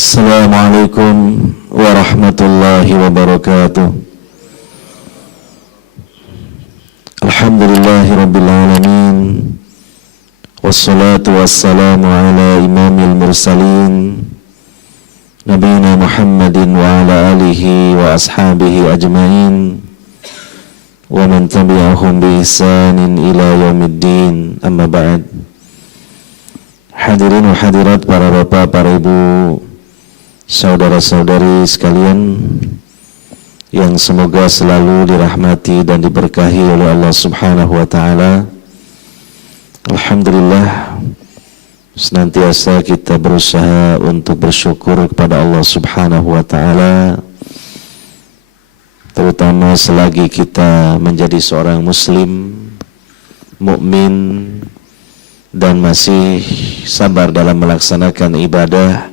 Assalamualaikum warahmatullahi wabarakatuh. Alhamdulillahi rabbil alamin. Wassalatu wassalamu ala imamil mursalin Nabiyina Muhammadin wa ala alihi wa ashabihi ajma'in wa man tabi'ahum bi ihsanin ila yaumiddin. Amma ba'd. Hadirin wa hadirat, para bapak, para ibu, saudara-saudari sekalian yang semoga selalu dirahmati dan diberkahi oleh Allah Subhanahu wa taala. Alhamdulillah, senantiasa kita berusaha untuk bersyukur kepada Allah Subhanahu wa taala, terutama selagi kita menjadi seorang muslim, mukmin, dan masih sabar dalam melaksanakan ibadah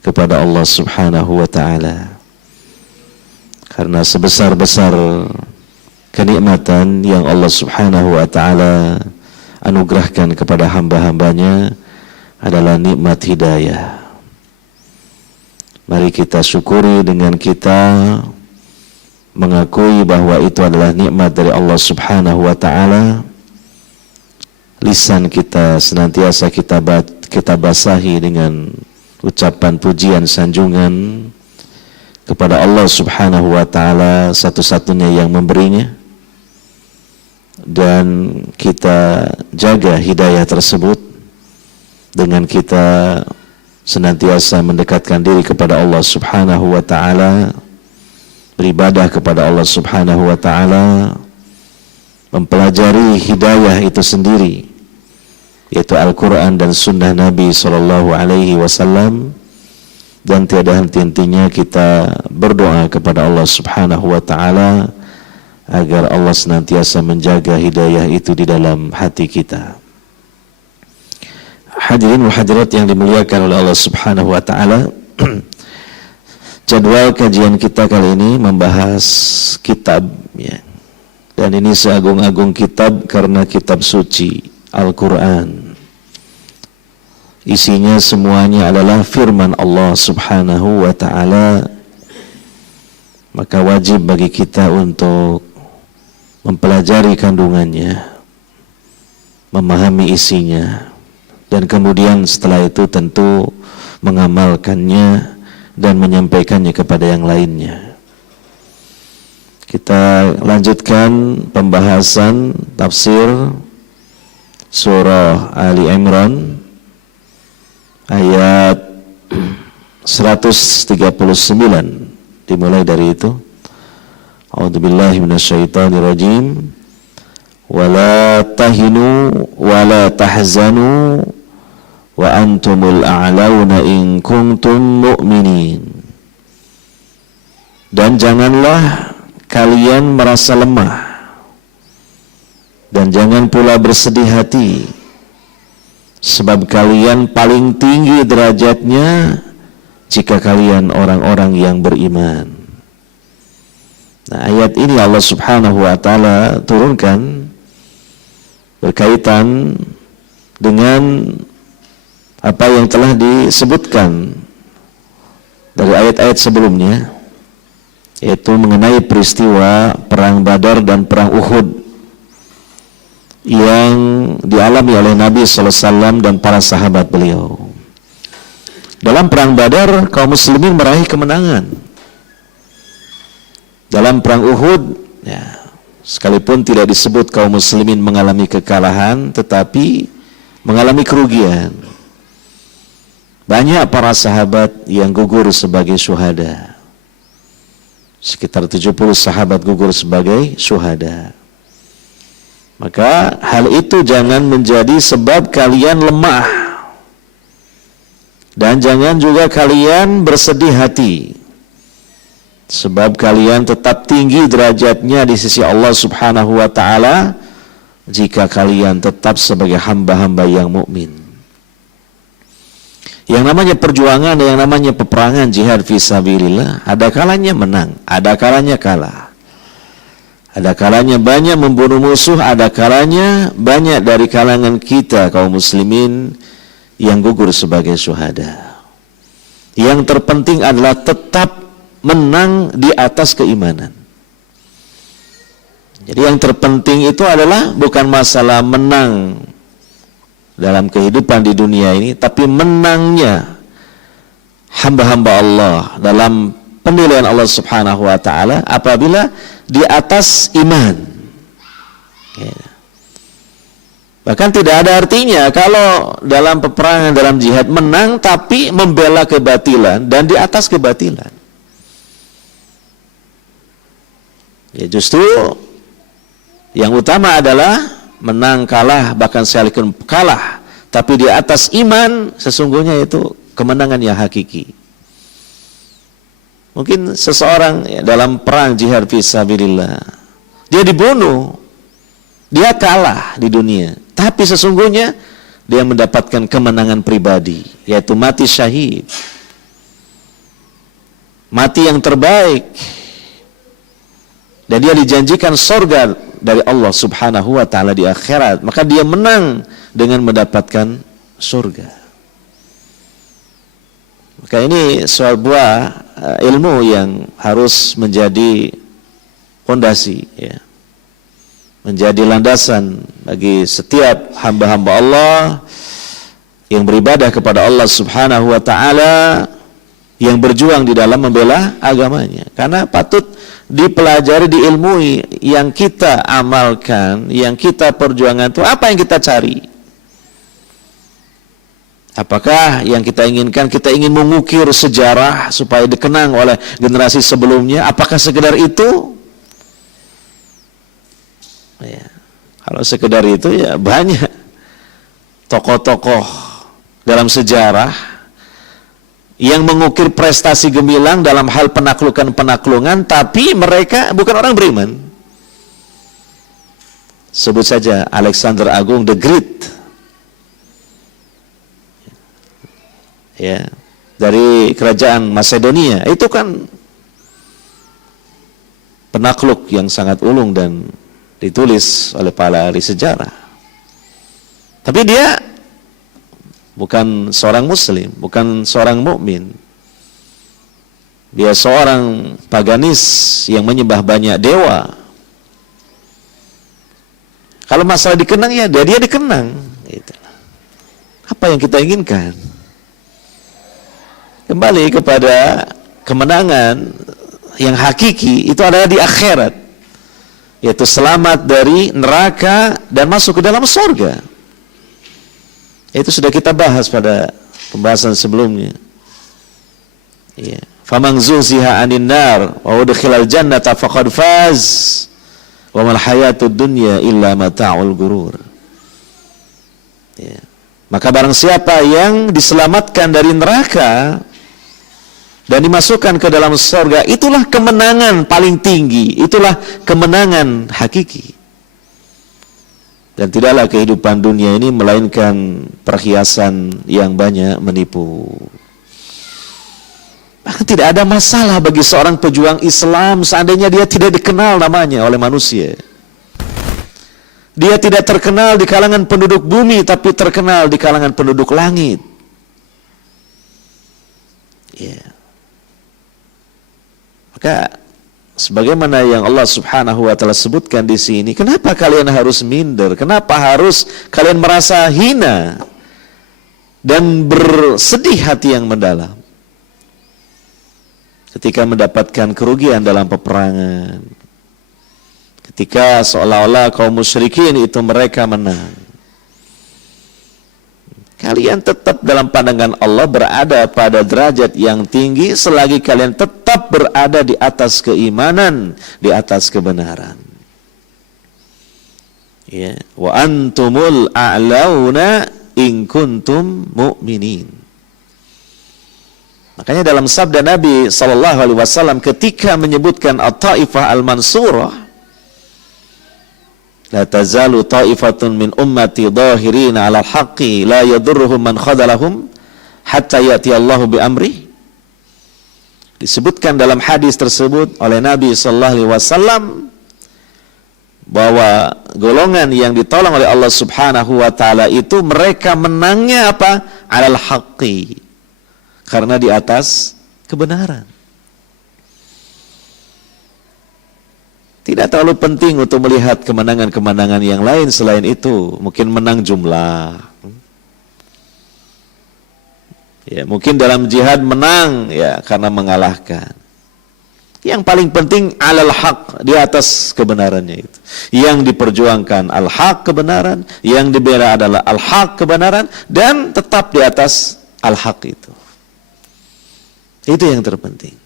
kepada Allah Subhanahu wa taala. Karena sebesar-besar kenikmatan yang Allah Subhanahu wa taala anugerahkan kepada hamba-hambanya adalah nikmat hidayah. Mari kita syukuri dengan kita mengakui bahwa itu adalah nikmat dari Allah Subhanahu wa taala. Lisan kita senantiasa kita basahi dengan ucapan pujian sanjungan kepada Allah Subhanahu wa taala, satu-satunya yang memberinya, dan kita jaga hidayah tersebut dengan kita senantiasa mendekatkan diri kepada Allah Subhanahu wa taala, beribadah kepada Allah Subhanahu wa taala, mempelajari hidayah itu sendiri, yaitu Al-Quran dan Sunnah Nabi SAW, dan tiada henti-hentinya kita berdoa kepada Allah Subhanahu wa taala agar Allah senantiasa menjaga hidayah itu di dalam hati kita. Hadirin wa hadirat yang dimuliakan oleh Allah Subhanahu wa taala, jadwal kajian kita kali ini membahas kitab, ya. Dan ini seagung-agung kitab karena kitab suci Al-Quran. Isinya semuanya adalah firman Allah Subhanahu wa ta'ala. Maka wajib bagi kita untuk mempelajari kandungannya, memahami isinya, dan kemudian setelah itu tentu mengamalkannya dan menyampaikannya kepada yang lainnya. Kita lanjutkan pembahasan tafsir surah Ali Imran ayat 139, dimulai dari itu. A'udzubillahi minasyaitonirrajim. Wala tahinu wala tahzanu wa antumul a'launa in kuntum mu'minin. Dan janganlah kalian merasa lemah, dan jangan pula bersedih hati, sebab kalian paling tinggi derajatnya jika kalian orang-orang yang beriman. Nah, ayat ini Allah Subhanahu wa ta'ala turunkan berkaitan dengan apa yang telah disebutkan dari ayat-ayat sebelumnya, yaitu mengenai peristiwa Perang Badar dan Perang Uhud yang dialami oleh Nabi SAW dan para sahabat beliau. Dalam Perang Badar, kaum muslimin meraih kemenangan. Dalam Perang Uhud, ya, sekalipun tidak disebut kaum muslimin mengalami kekalahan, tetapi mengalami kerugian. Banyak para sahabat yang gugur sebagai syuhada. Sekitar 70 sahabat gugur sebagai syuhada. Maka hal itu jangan menjadi sebab kalian lemah, dan jangan juga kalian bersedih hati, sebab kalian tetap tinggi derajatnya di sisi Allah Subhanahu wa ta'ala jika kalian tetap sebagai hamba-hamba yang mukmin. Yang namanya perjuangan, yang namanya peperangan, jihad fisabilillah, ada kalanya menang, ada kalanya kalah. Ada kalanya banyak membunuh musuh, ada kalanya banyak dari kalangan kita kaum muslimin yang gugur sebagai syuhada. Yang terpenting adalah tetap menang di atas keimanan. Jadi yang terpenting itu adalah bukan masalah menang dalam kehidupan di dunia ini, tapi menangnya hamba-hamba Allah dalam penilaian Allah Subhanahu wa taala apabila di atas iman. Ya. Bahkan tidak ada artinya kalau dalam peperangan, dalam jihad menang tapi membela kebatilan dan di atas kebatilan. Ya, justru yang utama adalah menang, kalah, bahkan sekalipun kalah tapi di atas iman, sesungguhnya itu kemenangan yang hakiki. Mungkin seseorang ya, dalam perang jihad fisabilillah, dia dibunuh, dia kalah di dunia, tapi sesungguhnya dia mendapatkan kemenangan pribadi, yaitu mati syahid, mati yang terbaik, dan dia dijanjikan surga dari Allah Subhanahu wa taala di akhirat. Maka dia menang dengan mendapatkan surga. Maka ini sebuah ilmu yang harus menjadi fondasi, ya, menjadi landasan bagi setiap hamba-hamba Allah yang beribadah kepada Allah Subhanahu wa taala, yang berjuang di dalam membela agamanya. Karena patut dipelajari, diilmui, yang kita amalkan, yang kita perjuangan itu apa yang kita cari. Apakah yang kita inginkan, kita ingin mengukir sejarah supaya dikenang oleh generasi sebelumnya? Apakah sekedar itu? Ya, kalau sekedar itu ya banyak tokoh-tokoh dalam sejarah yang mengukir prestasi gemilang dalam hal penaklukan-penaklukan, tapi mereka bukan orang beriman. Sebut saja Alexander Agung the Great, ya, dari kerajaan Macedonia. Itu kan penakluk yang sangat ulung dan ditulis oleh para ahli sejarah. Tapi dia bukan seorang muslim, bukan seorang mukmin. Dia seorang paganis yang menyembah banyak dewa. Kalau masalah dikenang ya dia dikenang. Gitu. Apa yang kita inginkan? Kembali kepada kemenangan yang hakiki itu adalah di akhirat, yaitu selamat dari neraka dan masuk ke dalam surga. Itu sudah kita bahas pada pembahasan sebelumnya. Ya. Faman zuziha 'anil nar wa udkhilal jannata faqad faz wa mal hayatud dunya illa mata'ul gurur. Ya. Maka barang siapa yang diselamatkan dari neraka dan dimasukkan ke dalam surga, itulah kemenangan paling tinggi, itulah kemenangan hakiki. Dan tidaklah kehidupan dunia ini melainkan perhiasan yang banyak menipu. Bahkan tidak ada masalah bagi seorang pejuang Islam seandainya dia tidak dikenal namanya oleh manusia. Dia tidak terkenal di kalangan penduduk bumi, tapi terkenal di kalangan penduduk langit. Ya. Maka sebagaimana yang Allah Subhanahu wa taala sebutkan di sini, kenapa kalian harus minder? Kenapa harus kalian merasa hina dan bersedih hati yang mendalam ketika mendapatkan kerugian dalam peperangan? Ketika seolah-olah kaum musyrikin itu mereka menang. Kalian tetap dalam pandangan Allah berada pada derajat yang tinggi selagi kalian tetap berada di atas keimanan, di atas kebenaran. Ya, wa antumul a'launa in kuntum mu'minin. Makanya dalam sabda Nabi sallallahu alaihi wasallam ketika menyebutkan at-taifah al-mansurah, la tazalu ta'ifatun min ummati dhahirina 'alal haqqi la yadurruhum man khadalahum hatta ya'ti Allahu bi amri. Disebutkan dalam hadis tersebut oleh Nabi sallallahu alaihi wasallam bahwa golongan yang ditolong oleh Allah Subhanahu wa taala itu mereka menangnya apa? 'Alal haqqi. karena di atas kebenaran. Tidak terlalu penting untuk melihat kemenangan-kemenangan yang lain selain itu. Mungkin menang jumlah. Ya, mungkin dalam jihad menang ya karena mengalahkan. Yang paling penting alal haq, di atas kebenarannya itu. Yang diperjuangkan al-haq kebenaran, yang dibela adalah al-haq kebenaran, dan tetap di atas al-haq itu. Itu yang terpenting.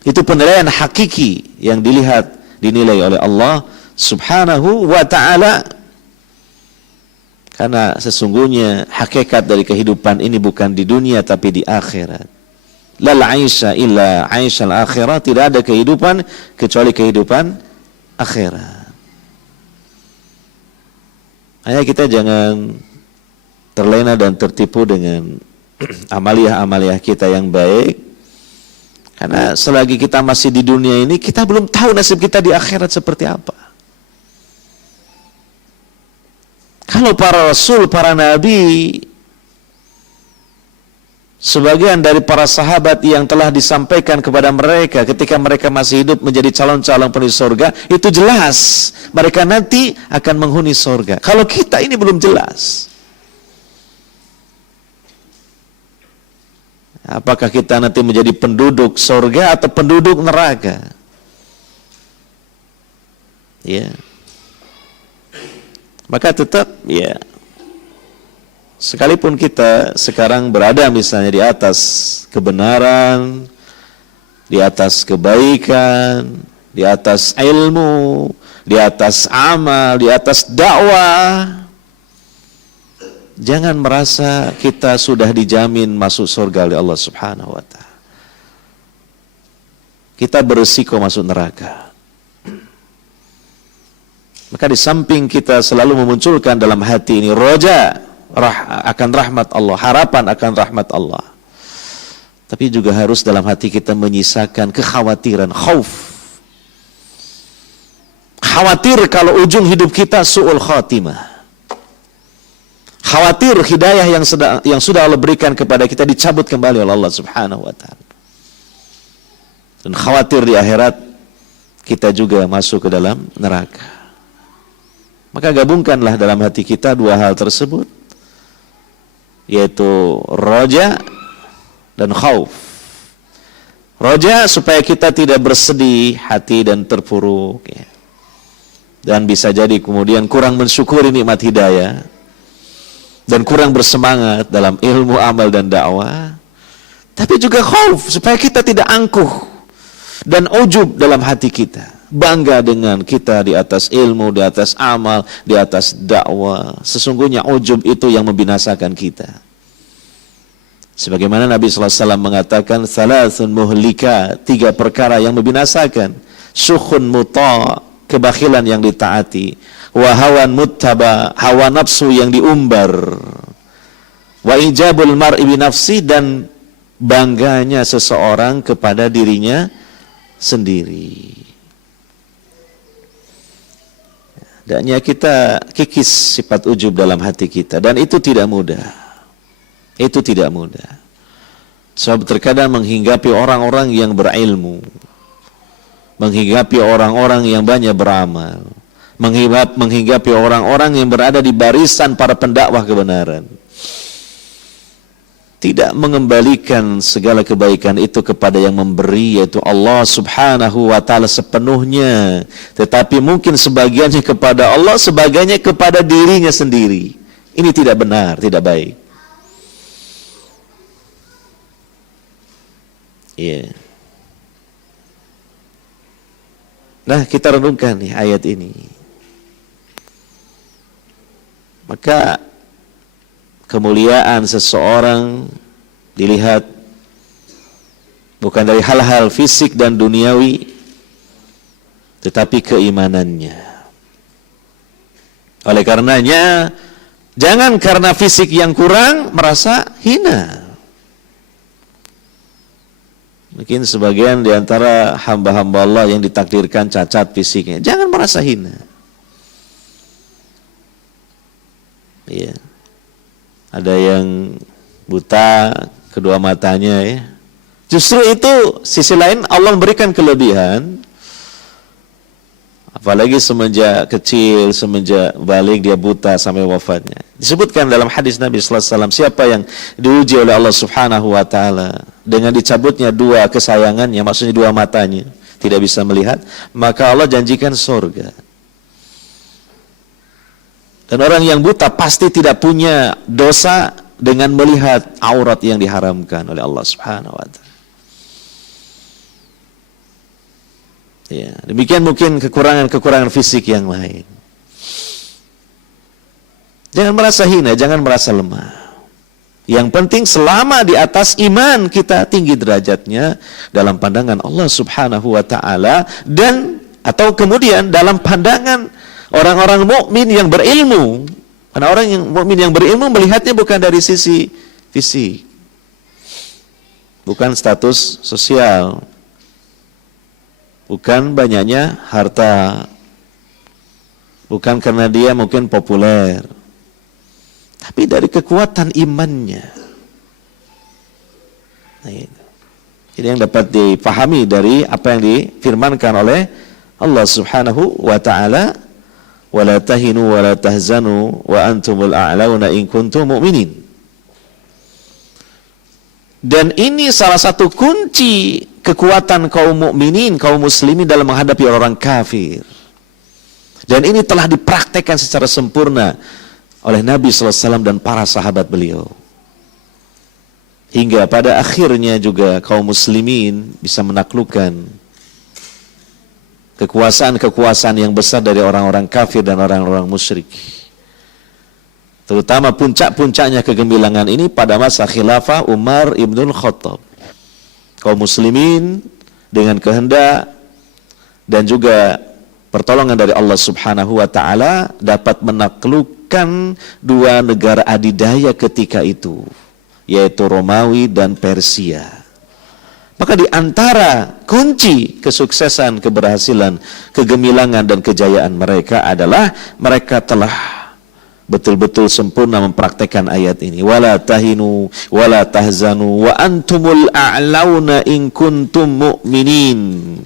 Itu penilaian hakiki yang dinilai oleh Allah Subhanahu wa ta'ala. Karena sesungguhnya hakikat dari kehidupan ini bukan di dunia tapi di akhirat. Lal aisha illa aishal akhirat, tidak ada kehidupan kecuali kehidupan akhirat. Hanya kita jangan terlena dan tertipu dengan amaliyah-amaliyah kita yang baik. Karena selagi kita masih di dunia ini, kita belum tahu nasib kita di akhirat seperti apa. Kalau para rasul, para nabi, sebagian dari para sahabat yang telah disampaikan kepada mereka ketika mereka masih hidup menjadi calon-calon penghuni surga, itu jelas mereka nanti akan menghuni surga. Kalau kita ini belum jelas. Apakah kita nanti menjadi penduduk surga atau penduduk neraka? Ya. Maka tetap ya, sekalipun kita sekarang berada misalnya di atas kebenaran, di atas kebaikan, di atas ilmu, di atas amal, di atas dakwah, jangan merasa kita sudah dijamin masuk surga oleh Allah Subhanahu wa ta'ala. Kita beresiko masuk neraka. Maka di samping kita selalu memunculkan dalam hati ini roja akan rahmat Allah, harapan akan rahmat Allah, tapi juga harus dalam hati kita menyisakan kekhawatiran, khauf. Khawatir kalau ujung hidup kita su'ul khatimah. Khawatir hidayah yang sudah Allah berikan kepada kita dicabut kembali oleh Allah Subhanahu wa ta'ala. Dan khawatir di akhirat kita juga masuk ke dalam neraka. Maka gabungkanlah dalam hati kita dua hal tersebut, yaitu roja dan khauf. Roja supaya kita tidak bersedih hati dan terpuruk ya. Dan bisa jadi kemudian kurang mensyukuri nikmat hidayah dan kurang bersemangat dalam ilmu, amal dan dakwah. Tapi juga khauf supaya kita tidak angkuh dan ujub dalam hati kita. Bangga dengan kita di atas ilmu, di atas amal, di atas dakwah. Sesungguhnya ujub itu yang membinasakan kita. Sebagaimana Nabi SAW mengatakan, thalathun muhlika, 3 perkara yang membinasakan. Syukhun muta', kebakhilan yang ditaati. Wa hawan muttaba', hawa nafsu yang diumbar. Wa ijabul mar'i binafsi, dan bangganya seseorang kepada dirinya sendiri. Hendaknya kita kikis sifat ujub dalam hati kita, dan itu tidak mudah. Itu tidak mudah. Sebab terkadang menghinggapi orang-orang yang berilmu, menghinggapi orang-orang yang banyak beramal, menghinggapi orang-orang yang berada di barisan para pendakwah kebenaran, tidak mengembalikan segala kebaikan itu kepada yang memberi, yaitu Allah Subhanahu wa ta'ala sepenuhnya, tetapi mungkin sebagiannya kepada Allah, sebagiannya kepada dirinya sendiri. Ini tidak benar, tidak baik. Iya. Nah, kita renungkan nih ayat ini. Maka kemuliaan seseorang dilihat bukan dari hal-hal fisik dan duniawi, tetapi keimanannya. Oleh karenanya, jangan karena fisik yang kurang merasa hina. Mungkin sebagian di antara hamba-hamba Allah yang ditakdirkan cacat fisiknya, jangan merasa hina. Iya. Ada yang buta kedua matanya ya. Justru itu sisi lain Allah memberikan kelebihan, apalagi semenjak kecil, semenjak balik dia buta sampai wafatnya. Disebutkan dalam hadis Nabi sallallahu alaihi wasallam, siapa yang diuji oleh Allah Subhanahu wa taala dengan dicabutnya dua kesayangannya, maksudnya dua matanya, tidak bisa melihat, maka Allah janjikan surga. Dan orang yang buta pasti tidak punya dosa dengan melihat aurat yang diharamkan oleh Allah Subhanahu wa taala. Ya, demikian mungkin kekurangan fisik yang lain. Jangan merasa hina, jangan merasa lemah. Yang penting selama di atas iman kita tinggi derajatnya dalam pandangan Allah Subhanahu wa taala, dan atau kemudian dalam pandangan orang-orang mukmin yang berilmu. Karena orang yang mukmin yang berilmu melihatnya bukan dari sisi fisik, bukan status sosial, bukan banyaknya harta, bukan karena dia mungkin populer, tapi dari kekuatan imannya. Nah, itu. Jadi yang dapat dipahami dari apa yang difirmankan oleh Allah Subhanahu wa taala, wala tahinu wala tahzanu wa antumul a'launa in kuntum mu'minin. Dan ini salah satu kunci kekuatan kaum mukminin, kaum muslimin dalam menghadapi orang kafir. Dan ini telah dipraktekkan secara sempurna oleh Nabi sallallahu alaihi wasallam dan para sahabat beliau. Hingga pada akhirnya juga kaum muslimin bisa menaklukkan kekuasaan-kekuasaan yang besar dari orang-orang kafir dan orang-orang musyrik. Terutama puncak-puncaknya kegemilangan ini pada masa khilafah Umar ibnul Khattab. Kaum muslimin dengan kehendak dan juga pertolongan dari Allah Subhanahu wa taala dapat menaklukkan dua negara adidaya ketika itu, yaitu Romawi dan Persia. Maka di antara kunci kesuksesan, keberhasilan, kegemilangan dan kejayaan mereka adalah mereka telah betul-betul sempurna mempraktekkan ayat ini. Wala tahinu wala tahzanu wa antumul a'launa in kuntum mu'minin.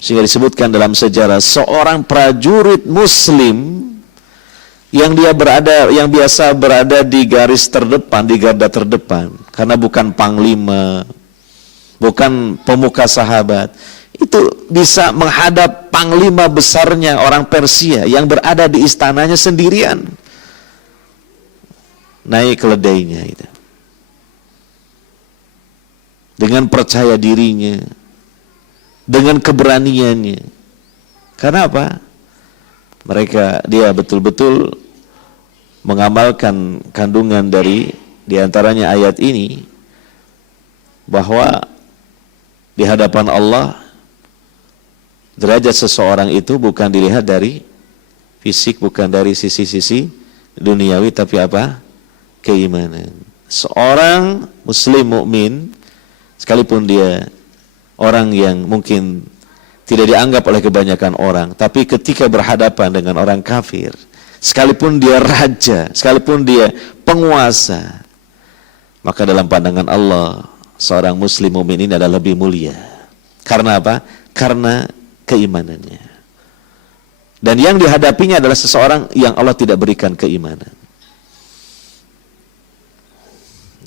Sehingga disebutkan dalam sejarah seorang prajurit muslim yang biasa berada di garis terdepan, di garda terdepan, karena bukan panglima, bukan pemuka sahabat, itu bisa menghadap panglima besarnya orang Persia yang berada di istananya sendirian, naik keledainya itu. Dengan percaya dirinya, dengan keberaniannya. Karena apa? Dia betul-betul mengamalkan kandungan dari diantaranya ayat ini, bahwa di hadapan Allah derajat seseorang itu bukan dilihat dari fisik, bukan dari sisi-sisi duniawi, tapi apa? Keimanan. Seorang muslim mukmin, sekalipun dia orang yang mungkin tidak dianggap oleh kebanyakan orang, tapi ketika berhadapan dengan orang kafir, sekalipun dia raja, sekalipun dia penguasa, maka dalam pandangan Allah seorang muslim mukmin ini adalah lebih mulia. Karena apa? Karena keimanannya. Dan yang dihadapinya adalah seseorang yang Allah tidak berikan keimanan.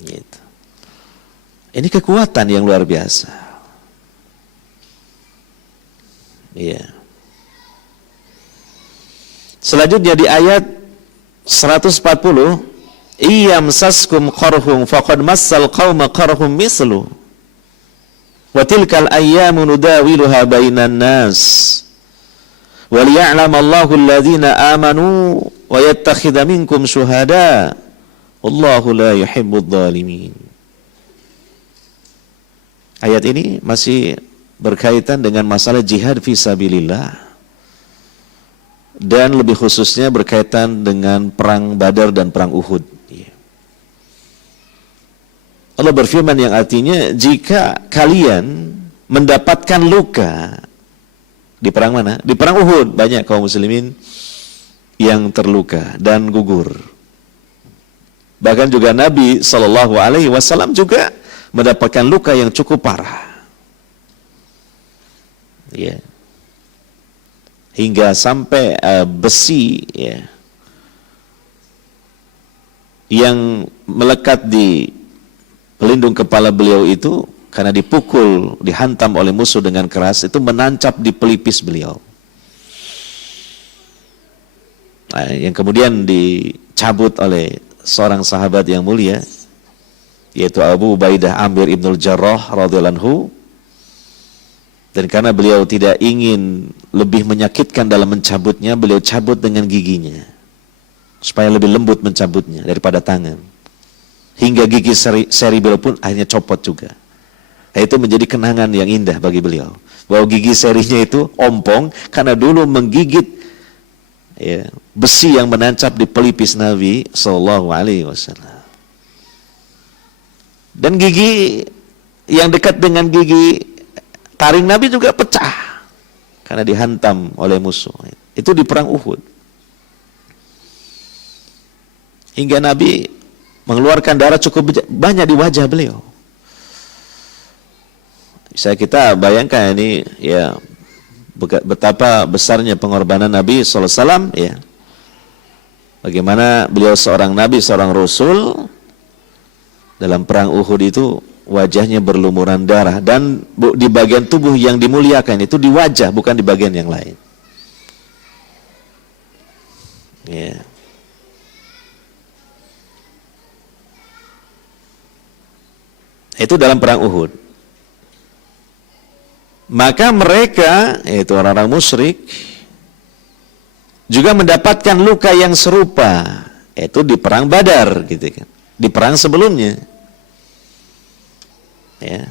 Gitu. Ini kekuatan yang luar biasa. Iya. Selanjutnya di ayat 140, iyamsaskum qarhum faqad massal qauma qarhum mislu wa tilkal ayyamu nudawiluha bainan nas wa liya'lamallahu alladhina amanu wa yattakhidha minkum syuhada wallahu la yuhibbudz zalimin. Ayat ini masih berkaitan dengan masalah jihad fisabilillah, dan lebih khususnya berkaitan dengan perang Badar dan perang Uhud. Allah berfirman yang artinya, jika kalian mendapatkan luka di perang mana? Di perang Uhud, banyak kaum muslimin yang terluka dan gugur. Bahkan juga Nabi Shallallahu Alaihi Wasallam juga mendapatkan luka yang cukup parah. Ya. Hingga sampai besi ya, yang melekat di pelindung kepala beliau itu karena dipukul, dihantam oleh musuh dengan keras, itu menancap di pelipis beliau. Nah, yang kemudian dicabut oleh seorang sahabat yang mulia, yaitu Abu Ubaidah Amir ibnul Jarrah radhiyallahu anhu. Dan karena beliau tidak ingin lebih menyakitkan dalam mencabutnya, beliau cabut dengan giginya, supaya lebih lembut mencabutnya daripada tangan. Hingga gigi seri beliau pun akhirnya copot juga. Nah, itu menjadi kenangan yang indah bagi beliau, bahwa gigi serinya itu ompong karena dulu menggigit ya, besi yang menancap di pelipis Nabi Sallallahu Alaihi Wasallam. Dan gigi yang dekat dengan gigi taring Nabi juga pecah karena dihantam oleh musuh. Itu di perang Uhud. Hingga Nabi mengeluarkan darah cukup banyak di wajah beliau. Bisa kita bayangkan ini ya, betapa besarnya pengorbanan Nabi SAW ya. Bagaimana beliau seorang Nabi, seorang Rasul, dalam perang Uhud itu wajahnya berlumuran darah, dan di bagian tubuh yang dimuliakan itu di wajah, bukan di bagian yang lain. Ya. Itu dalam perang Uhud. Maka mereka, yaitu orang-orang musyrik, juga mendapatkan luka yang serupa, yaitu di perang Badar, gitu kan, di perang sebelumnya. Ya.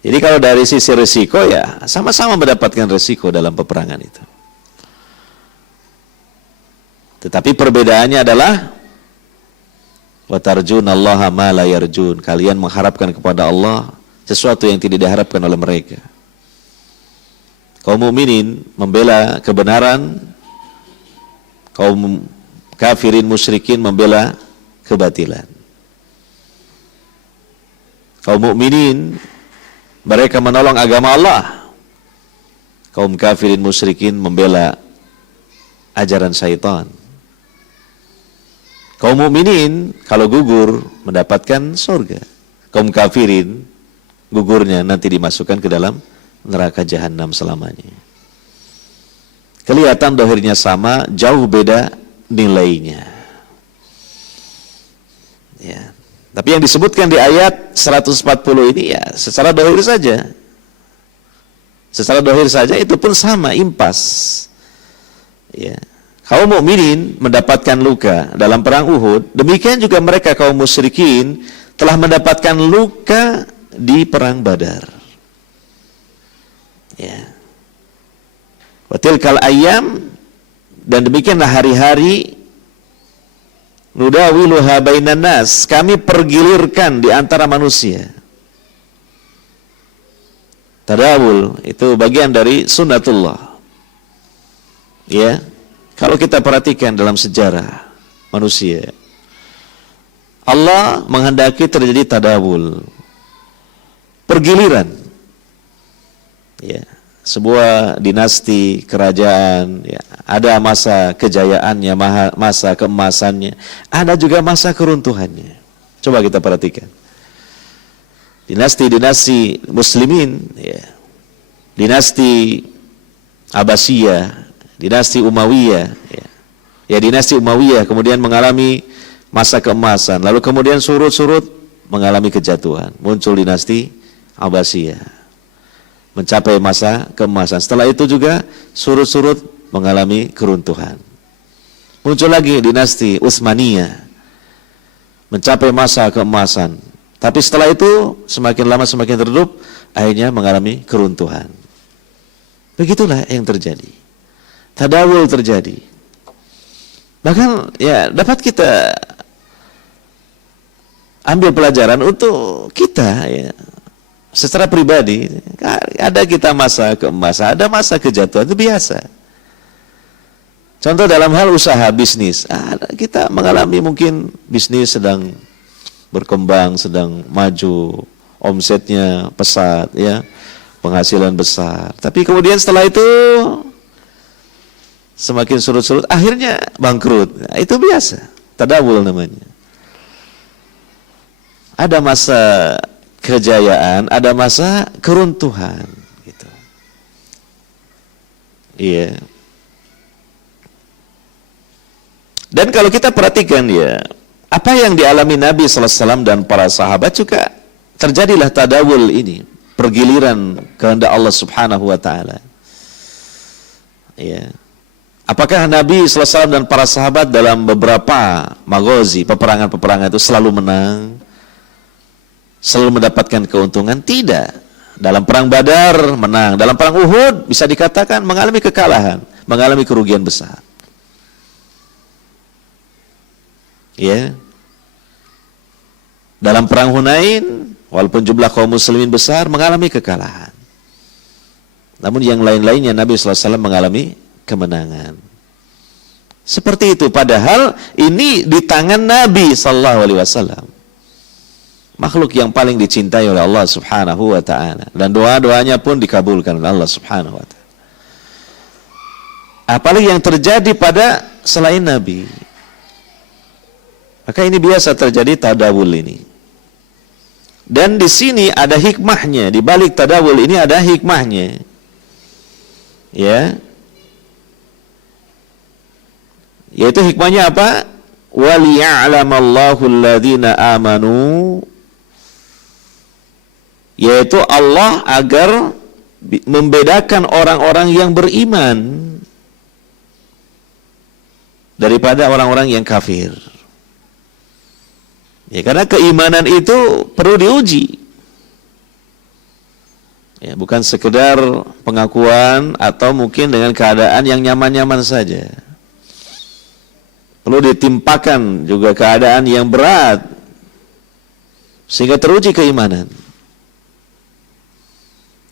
Jadi kalau dari sisi resiko ya sama-sama mendapatkan resiko dalam peperangan itu. Tetapi perbedaannya adalah watarjunallaha ma la yarjun, kalian mengharapkan kepada Allah sesuatu yang tidak diharapkan oleh mereka. Kaum mukminin membela kebenaran, kaum kafirin musyrikin membela kebatilan. Kaum mukminin mereka menolong agama Allah, kaum kafirin musyrikin membela ajaran syaitan. Kaum mukminin kalau gugur mendapatkan surga, kaum kafirin gugurnya nanti dimasukkan ke dalam neraka jahanam selamanya. Kelihatan dohirnya sama, jauh beda nilainya. Ya. Tapi yang disebutkan di ayat 140 ini ya secara dohir saja. Secara dohir saja itu pun sama, impas. Ya. Kaum mukminin mendapatkan luka dalam perang Uhud, demikian juga mereka kaum musyrikin telah mendapatkan luka di perang Badar. Ya. Wa tilkal ayyam, dan demikianlah hari-hari, nudawiluha bainan nas, kami pergilirkan di antara manusia. Tadawul itu bagian dari sunnatullah. Ya. Kalau kita perhatikan dalam sejarah manusia, Allah menghendaki terjadi tadawul, pergiliran. Ya, sebuah dinasti, kerajaan, ya, ada masa kejayaannya, masa keemasannya, ada juga masa keruntuhannya. Coba kita perhatikan. Dinasti-dinasti muslimin, ya, dinasti Abbasiyah, dinasti Umayyah, ya dinasti Umayyah kemudian mengalami masa keemasan, lalu kemudian surut-surut mengalami kejatuhan, muncul dinasti Abbasiyah, mencapai masa keemasan. Setelah itu juga surut-surut mengalami keruntuhan. Muncul lagi dinasti Utsmaniyah, mencapai masa keemasan. Tapi setelah itu semakin lama semakin redup, akhirnya mengalami keruntuhan. Begitulah yang terjadi. Tadawul terjadi. Bahkan ya dapat kita ambil pelajaran untuk kita ya, secara pribadi. Ada kita masa keemasan, ada masa kejatuhan, itu biasa. Contoh dalam hal usaha bisnis, kita mengalami mungkin bisnis sedang berkembang, sedang maju, omsetnya pesat, ya, penghasilan besar. Tapi kemudian setelah itu semakin surut-surut, akhirnya bangkrut. Nah, itu biasa, tadawul namanya. Ada masa kejayaan, ada masa keruntuhan, gitu. Iya. Dan kalau kita perhatikan ya, apa yang dialami Nabi sallallahu alaihi wasallam dan para sahabat juga terjadilah tadawul ini, pergiliran kehendak Allah Subhanahu wa taala. Ya. Apakah Nabi sallallahu alaihi wasallam dan para sahabat dalam beberapa maghazi, peperangan-peperangan itu selalu menang? Selalu mendapatkan keuntungan? Tidak. Dalam perang Badar menang, dalam perang Uhud bisa dikatakan mengalami kekalahan, mengalami kerugian besar. Ya. Dalam perang Hunain, walaupun jumlah kaum muslimin besar, mengalami kekalahan. Namun yang lain-lainnya Nabi sallallahu alaihi wasallam mengalami kemenangan. Seperti itu, padahal ini di tangan Nabi sallallahu alaihi wasallam. Makhluk yang paling dicintai oleh Allah Subhanahu wa taala, dan doa-doanya pun dikabulkan oleh Allah Subhanahu wa taala. Apalagi yang terjadi pada selain Nabi. Maka ini biasa terjadi tadawul ini. Dan di sini ada hikmahnya, di balik tadawul ini ada hikmahnya. Ya. Yaitu hikmahnya apa? Waliya'lamallahu alladhina amanu. Yaitu Allah agar membedakan orang-orang yang beriman daripada orang-orang yang kafir. Ya, karena keimanan itu perlu diuji. Ya, bukan sekedar pengakuan atau mungkin dengan keadaan yang nyaman-nyaman saja. Perlu ditimpakan juga keadaan yang berat sehingga teruji keimanan.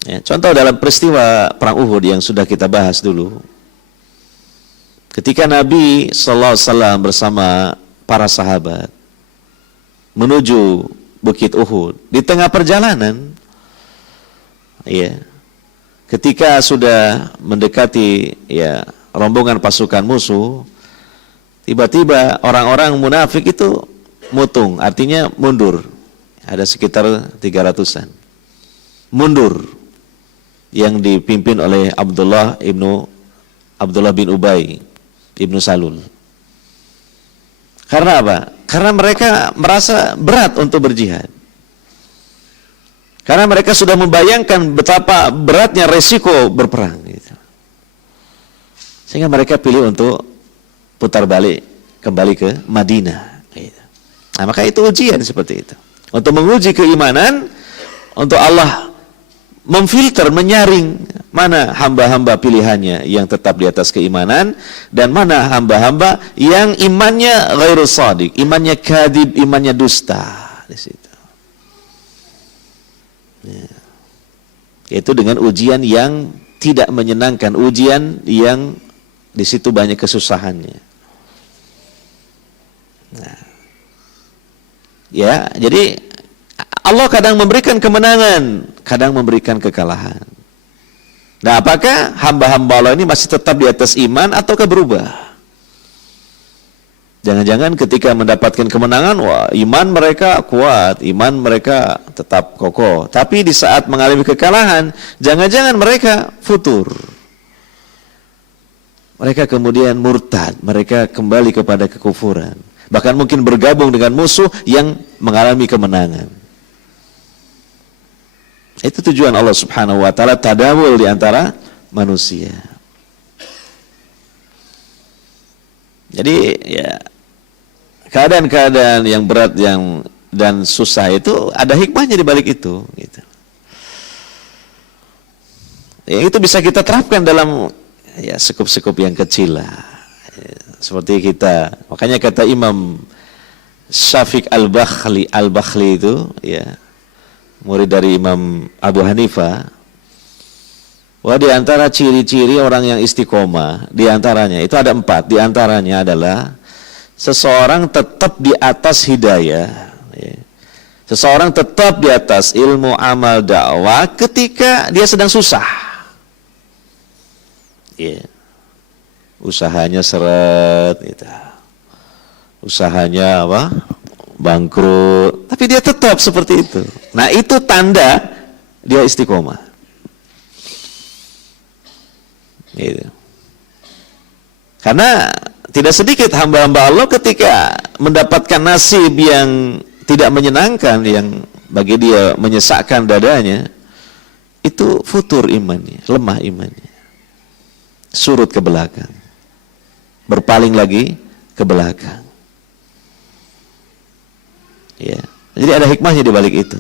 Ya, contoh dalam peristiwa perang Uhud yang sudah kita bahas dulu. Ketika Nabi sallallahu alaihi wasallam bersama para sahabat menuju Bukit Uhud, di tengah perjalanan, ya, ketika sudah mendekati ya rombongan pasukan musuh, tiba-tiba orang-orang munafik itu mutung, artinya mundur. Ada sekitar 300-an. Mundur, yang dipimpin oleh Abdullah bin Ubay ibnu Salul. Karena apa? Karena mereka merasa berat untuk berjihad. Karena mereka sudah membayangkan betapa beratnya resiko berperang. Gitu. Sehingga mereka pilih untuk putar balik, kembali ke Madinah. Gitu. Nah, maka itu ujian seperti itu. Untuk menguji keimanan, untuk Allah memfilter, menyaring mana hamba-hamba pilihannya yang tetap di atas keimanan dan mana hamba-hamba yang imannya ghairu shadiq, imannya kadhib, imannya dusta di situ. Ya. Yaitu dengan ujian yang tidak menyenangkan, ujian yang di situ banyak kesusahannya. Nah. Ya, jadi Allah kadang memberikan kemenangan, kadang memberikan kekalahan. Nah, apakah hamba-hamba Allah ini masih tetap di atas iman ataukah berubah? Jangan-jangan ketika mendapatkan kemenangan, wah, iman mereka kuat, iman mereka tetap kokoh. Tapi di saat mengalami kekalahan, jangan-jangan mereka futur. Mereka kemudian murtad, mereka kembali kepada kekufuran. Bahkan mungkin bergabung dengan musuh yang mengalami kemenangan. Itu tujuan Allah Subhanahu wa taala tadawul di antara manusia. Jadi ya keadaan-keadaan yang berat dan susah itu ada hikmahnya di balik itu gitu. Ya, itu bisa kita terapkan dalam ya sekup-sekup yang kecil lah. Ya, seperti kita, makanya kata Imam Syafiq Al-Bakhli itu ya, murid dari Imam Abu Hanifah, Wah, di antara ciri-ciri orang yang istiqomah, di antaranya itu ada 4. Di antaranya adalah seseorang tetap di atas hidayah. Seseorang tetap di atas ilmu, amal, dakwah ketika dia sedang susah. Usahanya seret, gitu. Usahanya apa? Bangkrut, tapi dia tetap seperti itu. Nah, itu tanda dia istiqomah. Gitu. Karena tidak sedikit hamba-hamba Allah ketika mendapatkan nasib yang tidak menyenangkan, yang bagi dia menyesakkan dadanya, itu futur imannya, lemah imannya, surut ke belakang, berpaling lagi ke belakang. Ya, jadi ada hikmahnya di balik itu.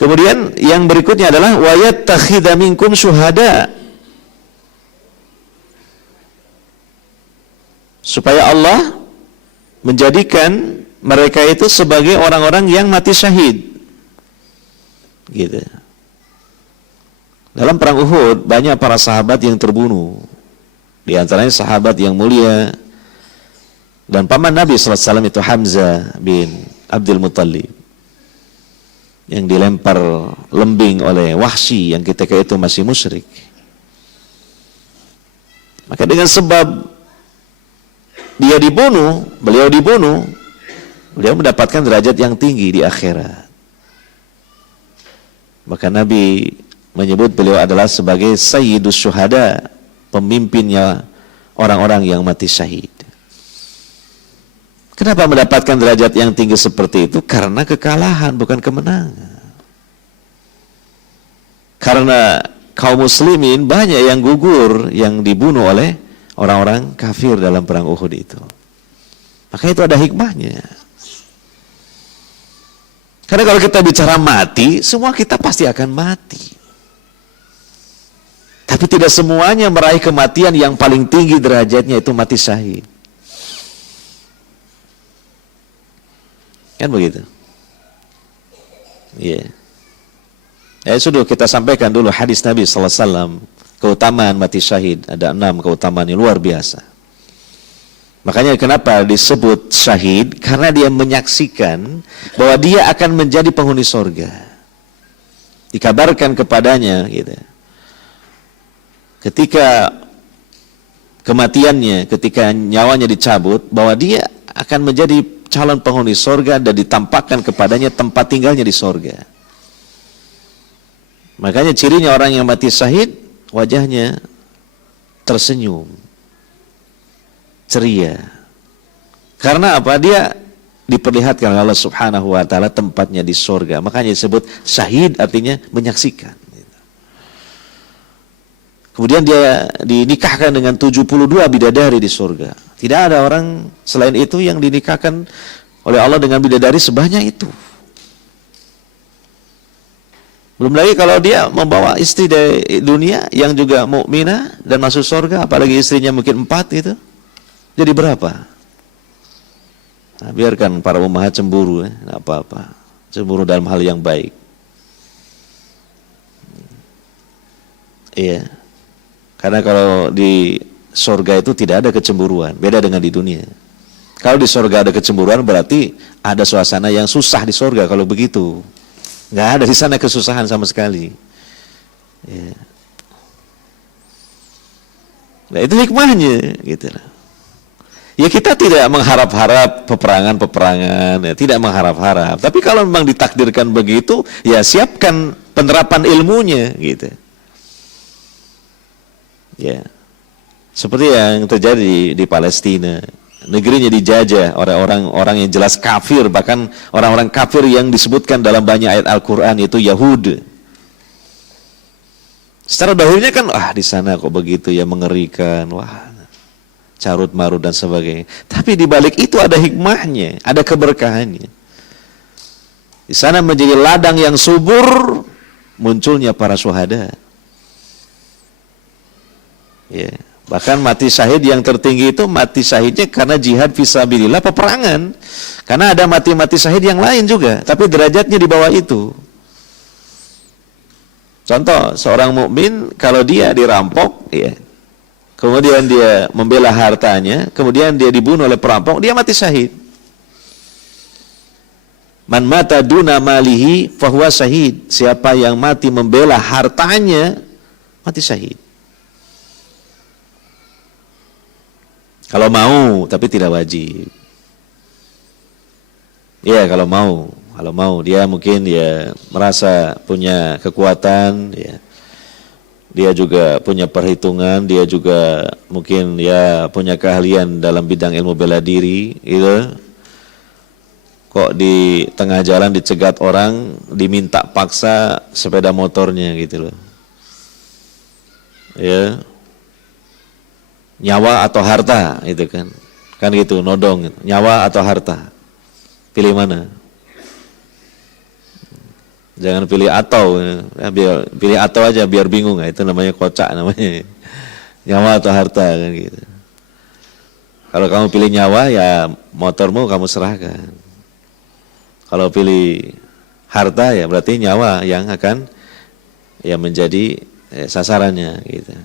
Kemudian yang berikutnya adalah wa yattakhidha minkum syuhada, supaya Allah menjadikan mereka itu sebagai orang-orang yang mati syahid. Gitu. Dalam perang Uhud banyak para sahabat yang terbunuh. Di antaranya sahabat yang mulia dan paman Nabi sallallahu alaihi wasallam itu Hamzah bin Abdul Muttalib, yang dilempar lembing oleh Wahsy yang ketika itu masih musyrik. Maka dengan sebab dia dibunuh, beliau mendapatkan derajat yang tinggi di akhirat. Maka Nabi menyebut beliau adalah sebagai Sayyidus Syuhada, pemimpinnya orang-orang yang mati syahid. Kenapa mendapatkan derajat yang tinggi seperti itu? Karena kekalahan, bukan kemenangan. Karena kaum muslimin banyak yang gugur, yang dibunuh oleh orang-orang kafir dalam perang Uhud itu. Maka itu ada hikmahnya. Karena kalau kita bicara mati, semua kita pasti akan mati. Tapi tidak semuanya meraih kematian yang paling tinggi derajatnya itu mati syahid. Kan begitu? Iya. Sudah kita sampaikan dulu hadis Nabi sallallahu alaihi wasallam, keutamaan mati syahid. Ada 6 keutamaan yang luar biasa. Makanya kenapa disebut syahid? Karena dia menyaksikan bahwa dia akan menjadi penghuni surga. Dikabarkan kepadanya gitu. Ketika kematiannya, ketika nyawanya dicabut, bahwa dia akan menjadi calon penghuni surga dan ditampakkan kepadanya tempat tinggalnya di surga. Makanya cirinya orang yang mati syahid, wajahnya tersenyum, ceria. Karena apa? Dia diperlihatkan oleh Allah Subhanahu wa taala tempatnya di surga. Makanya disebut syahid, artinya menyaksikan. Kemudian dia dinikahkan dengan 72 bidadari di surga. Tidak ada orang selain itu yang dinikahkan oleh Allah dengan bidadari sebanyak itu. Belum lagi kalau dia membawa istri dari dunia yang juga mukminah dan masuk surga, apalagi istrinya mungkin 4 itu. Jadi berapa? Nah, biarkan para ummahat cemburu, enggak apa-apa. Cemburu dalam hal yang baik. Iya. Karena kalau di surga itu tidak ada kecemburuan, beda dengan di dunia. Kalau di surga ada kecemburuan berarti ada suasana yang susah di surga kalau begitu. Nggak ada di sana kesusahan sama sekali. Ya. Nah, itu hikmahnya, gitu. Ya kita tidak mengharap-harap peperangan, ya, tidak mengharap-harap. Tapi kalau memang ditakdirkan begitu, ya siapkan penerapan ilmunya, gitu. Ya, seperti yang terjadi di Palestina. Negerinya dijajah oleh orang-orang yang jelas kafir, bahkan orang-orang kafir yang disebutkan dalam banyak ayat Al-Quran, yaitu Yahud. Secara dahulunya kan, di sana kok begitu ya, mengerikan, carut marut dan sebagainya. Tapi di balik itu ada hikmahnya, ada keberkahannya. Di sana menjadi ladang yang subur, munculnya para syuhada. Ya, Bahkan mati syahid yang tertinggi itu mati syahidnya karena jihad fisabilillah, peperangan. Karena ada mati-mati syahid yang lain juga, tapi derajatnya di bawah itu. Contoh, seorang mukmin kalau dia dirampok, ya, kemudian dia membela hartanya, kemudian dia dibunuh oleh perampok, dia mati syahid. Man mata duna malihi fahuwa syahid. Siapa yang mati membela hartanya, mati syahid. Kalau mau, tapi tidak wajib. Ya, kalau mau dia mungkin ya merasa punya kekuatan, ya. Dia juga punya perhitungan, dia juga mungkin ya punya keahlian dalam bidang ilmu bela diri, gitu. Kok di tengah jalan dicegat orang, diminta paksa sepeda motornya gitu loh. Ya. Nyawa atau harta itu kan gitu, nodong, nyawa atau harta, pilih mana? Jangan pilih atau, ya, pilih atau aja biar bingung, itu namanya kocak namanya, nyawa atau harta kan gitu. Kalau kamu pilih nyawa, ya motormu kamu serahkan. Kalau pilih harta, ya berarti nyawa yang akan ya menjadi sasarannya gitu.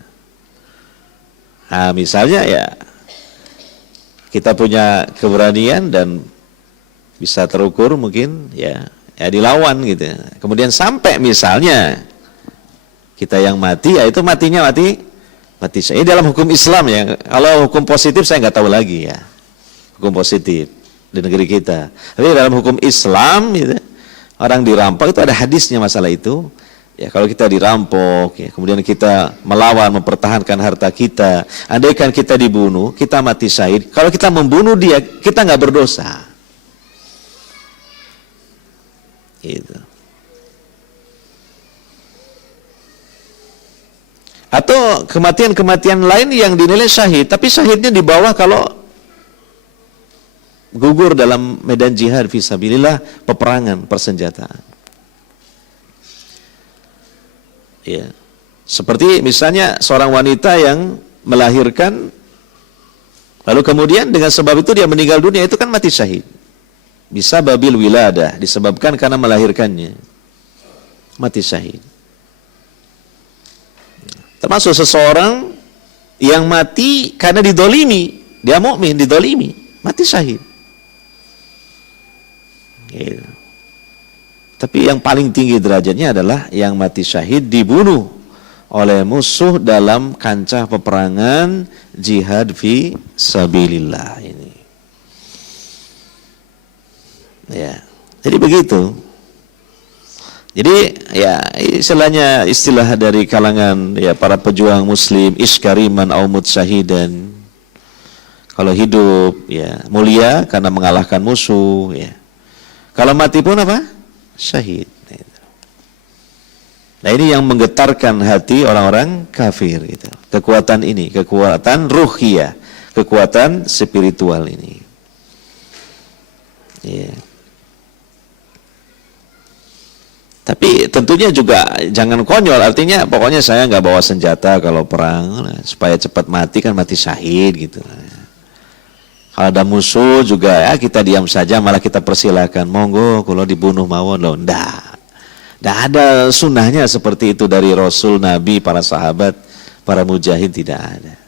Nah, misalnya ya kita punya keberanian dan bisa terukur mungkin ya dilawan gitu. Kemudian sampai misalnya kita yang mati, ya itu matinya mati syahid dalam hukum Islam ya. Kalau hukum positif saya nggak tahu lagi ya. Hukum positif di negeri kita. Tapi dalam hukum Islam gitu, orang dirampok itu ada hadisnya masalah itu. Ya, kalau kita dirampok, ya, kemudian kita melawan, mempertahankan harta kita, andaikan kita dibunuh, kita mati syahid. Kalau kita membunuh dia, kita nggak berdosa. Gitu. Atau kematian-kematian lain yang dinilai syahid, tapi syahidnya di bawah kalau gugur dalam medan jihad fisabilillah, peperangan, persenjataan. Ya. Seperti misalnya seorang wanita yang melahirkan, lalu kemudian dengan sebab itu dia meninggal dunia, itu kan mati syahid. Bisa babil wiladah, disebabkan karena melahirkannya, mati syahid. Termasuk seseorang yang mati karena didolimi, dia mukmin didolimi, mati syahid. Gitu. Tapi yang paling tinggi derajatnya adalah yang mati syahid dibunuh oleh musuh dalam kancah peperangan jihad fi sabilillah ini. Ya, jadi begitu. Jadi ya istilahnya, istilah dari kalangan ya para pejuang muslim, iskariman au mutsyahidan. Kalau hidup ya mulia karena mengalahkan musuh ya. Kalau mati pun apa? Syahid. Nah, ini yang menggetarkan hati orang-orang kafir gitu. Kekuatan ini, kekuatan ruhiyah, kekuatan spiritual ini. Ya. Tapi tentunya juga jangan konyol, artinya pokoknya saya nggak bawa senjata kalau perang, supaya cepat mati, kan mati syahid gitu. Kalau ada musuh juga ya kita diam saja, malah kita persilakan, monggo kalau dibunuh mawon loh. Nggak ada sunnahnya seperti itu dari Rasul, Nabi, para sahabat, para mujahid, tidak ada.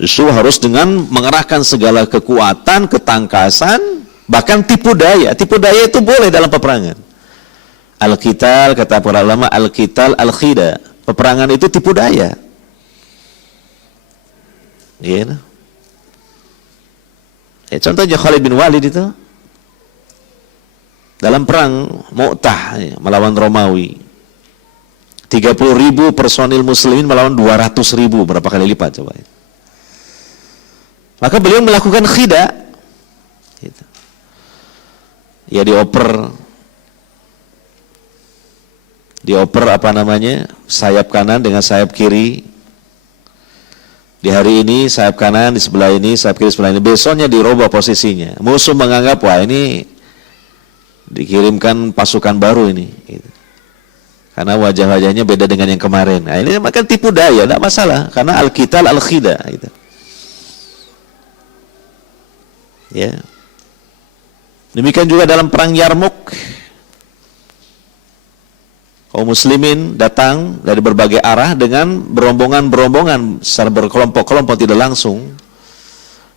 Justru harus dengan mengerahkan segala kekuatan, ketangkasan, bahkan tipu daya. Tipu daya itu boleh dalam peperangan. Al-qital, kata para ulama, al-qital al-khida. Peperangan itu tipu daya. Iya. Ya, contohnya Khalid bin Walid itu dalam perang Mu'tah ya, melawan Romawi, 30.000 personil muslimin melawan 200.000, berapa kali lipat coba. Maka beliau melakukan khida gitu. Ya dioper apa namanya, sayap kanan dengan sayap kiri. Di hari ini sayap kanan di sebelah ini, sayap kiri sebelah ini. Besoknya dirubah posisinya. Musuh menganggap, wah ini dikirimkan pasukan baru ini. Gitu. Karena wajah-wajahnya beda dengan yang kemarin. Nah, ini makan tipu daya, tidak masalah. Karena al-qital al-khida. Gitu. Ya. Demikian juga dalam perang Yarmuk. Kaum muslimin datang dari berbagai arah dengan berombongan-berombongan secara berkelompok-kelompok tidak langsung.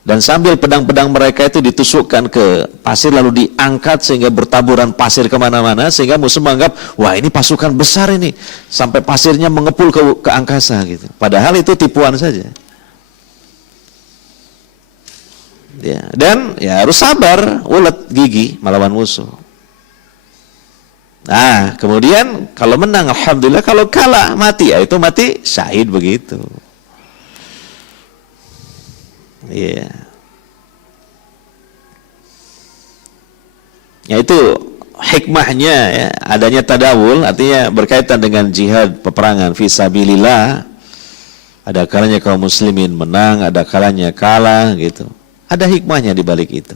Dan sambil pedang-pedang mereka itu ditusukkan ke pasir lalu diangkat sehingga bertaburan pasir kemana-mana sehingga musuh menganggap wah ini pasukan besar ini sampai pasirnya mengepul ke angkasa gitu. Padahal itu tipuan saja. Ya, dan ya harus sabar, ulet gigi melawan musuh. Nah kemudian kalau menang alhamdulillah, kalau kalah mati ya itu mati syahid begitu. Iya. Ya itu hikmahnya ya, adanya tadawul artinya berkaitan dengan jihad peperangan fisabilillah. Ada kalanya kaum muslimin menang, ada kalanya kalah gitu. Ada hikmahnya di balik itu.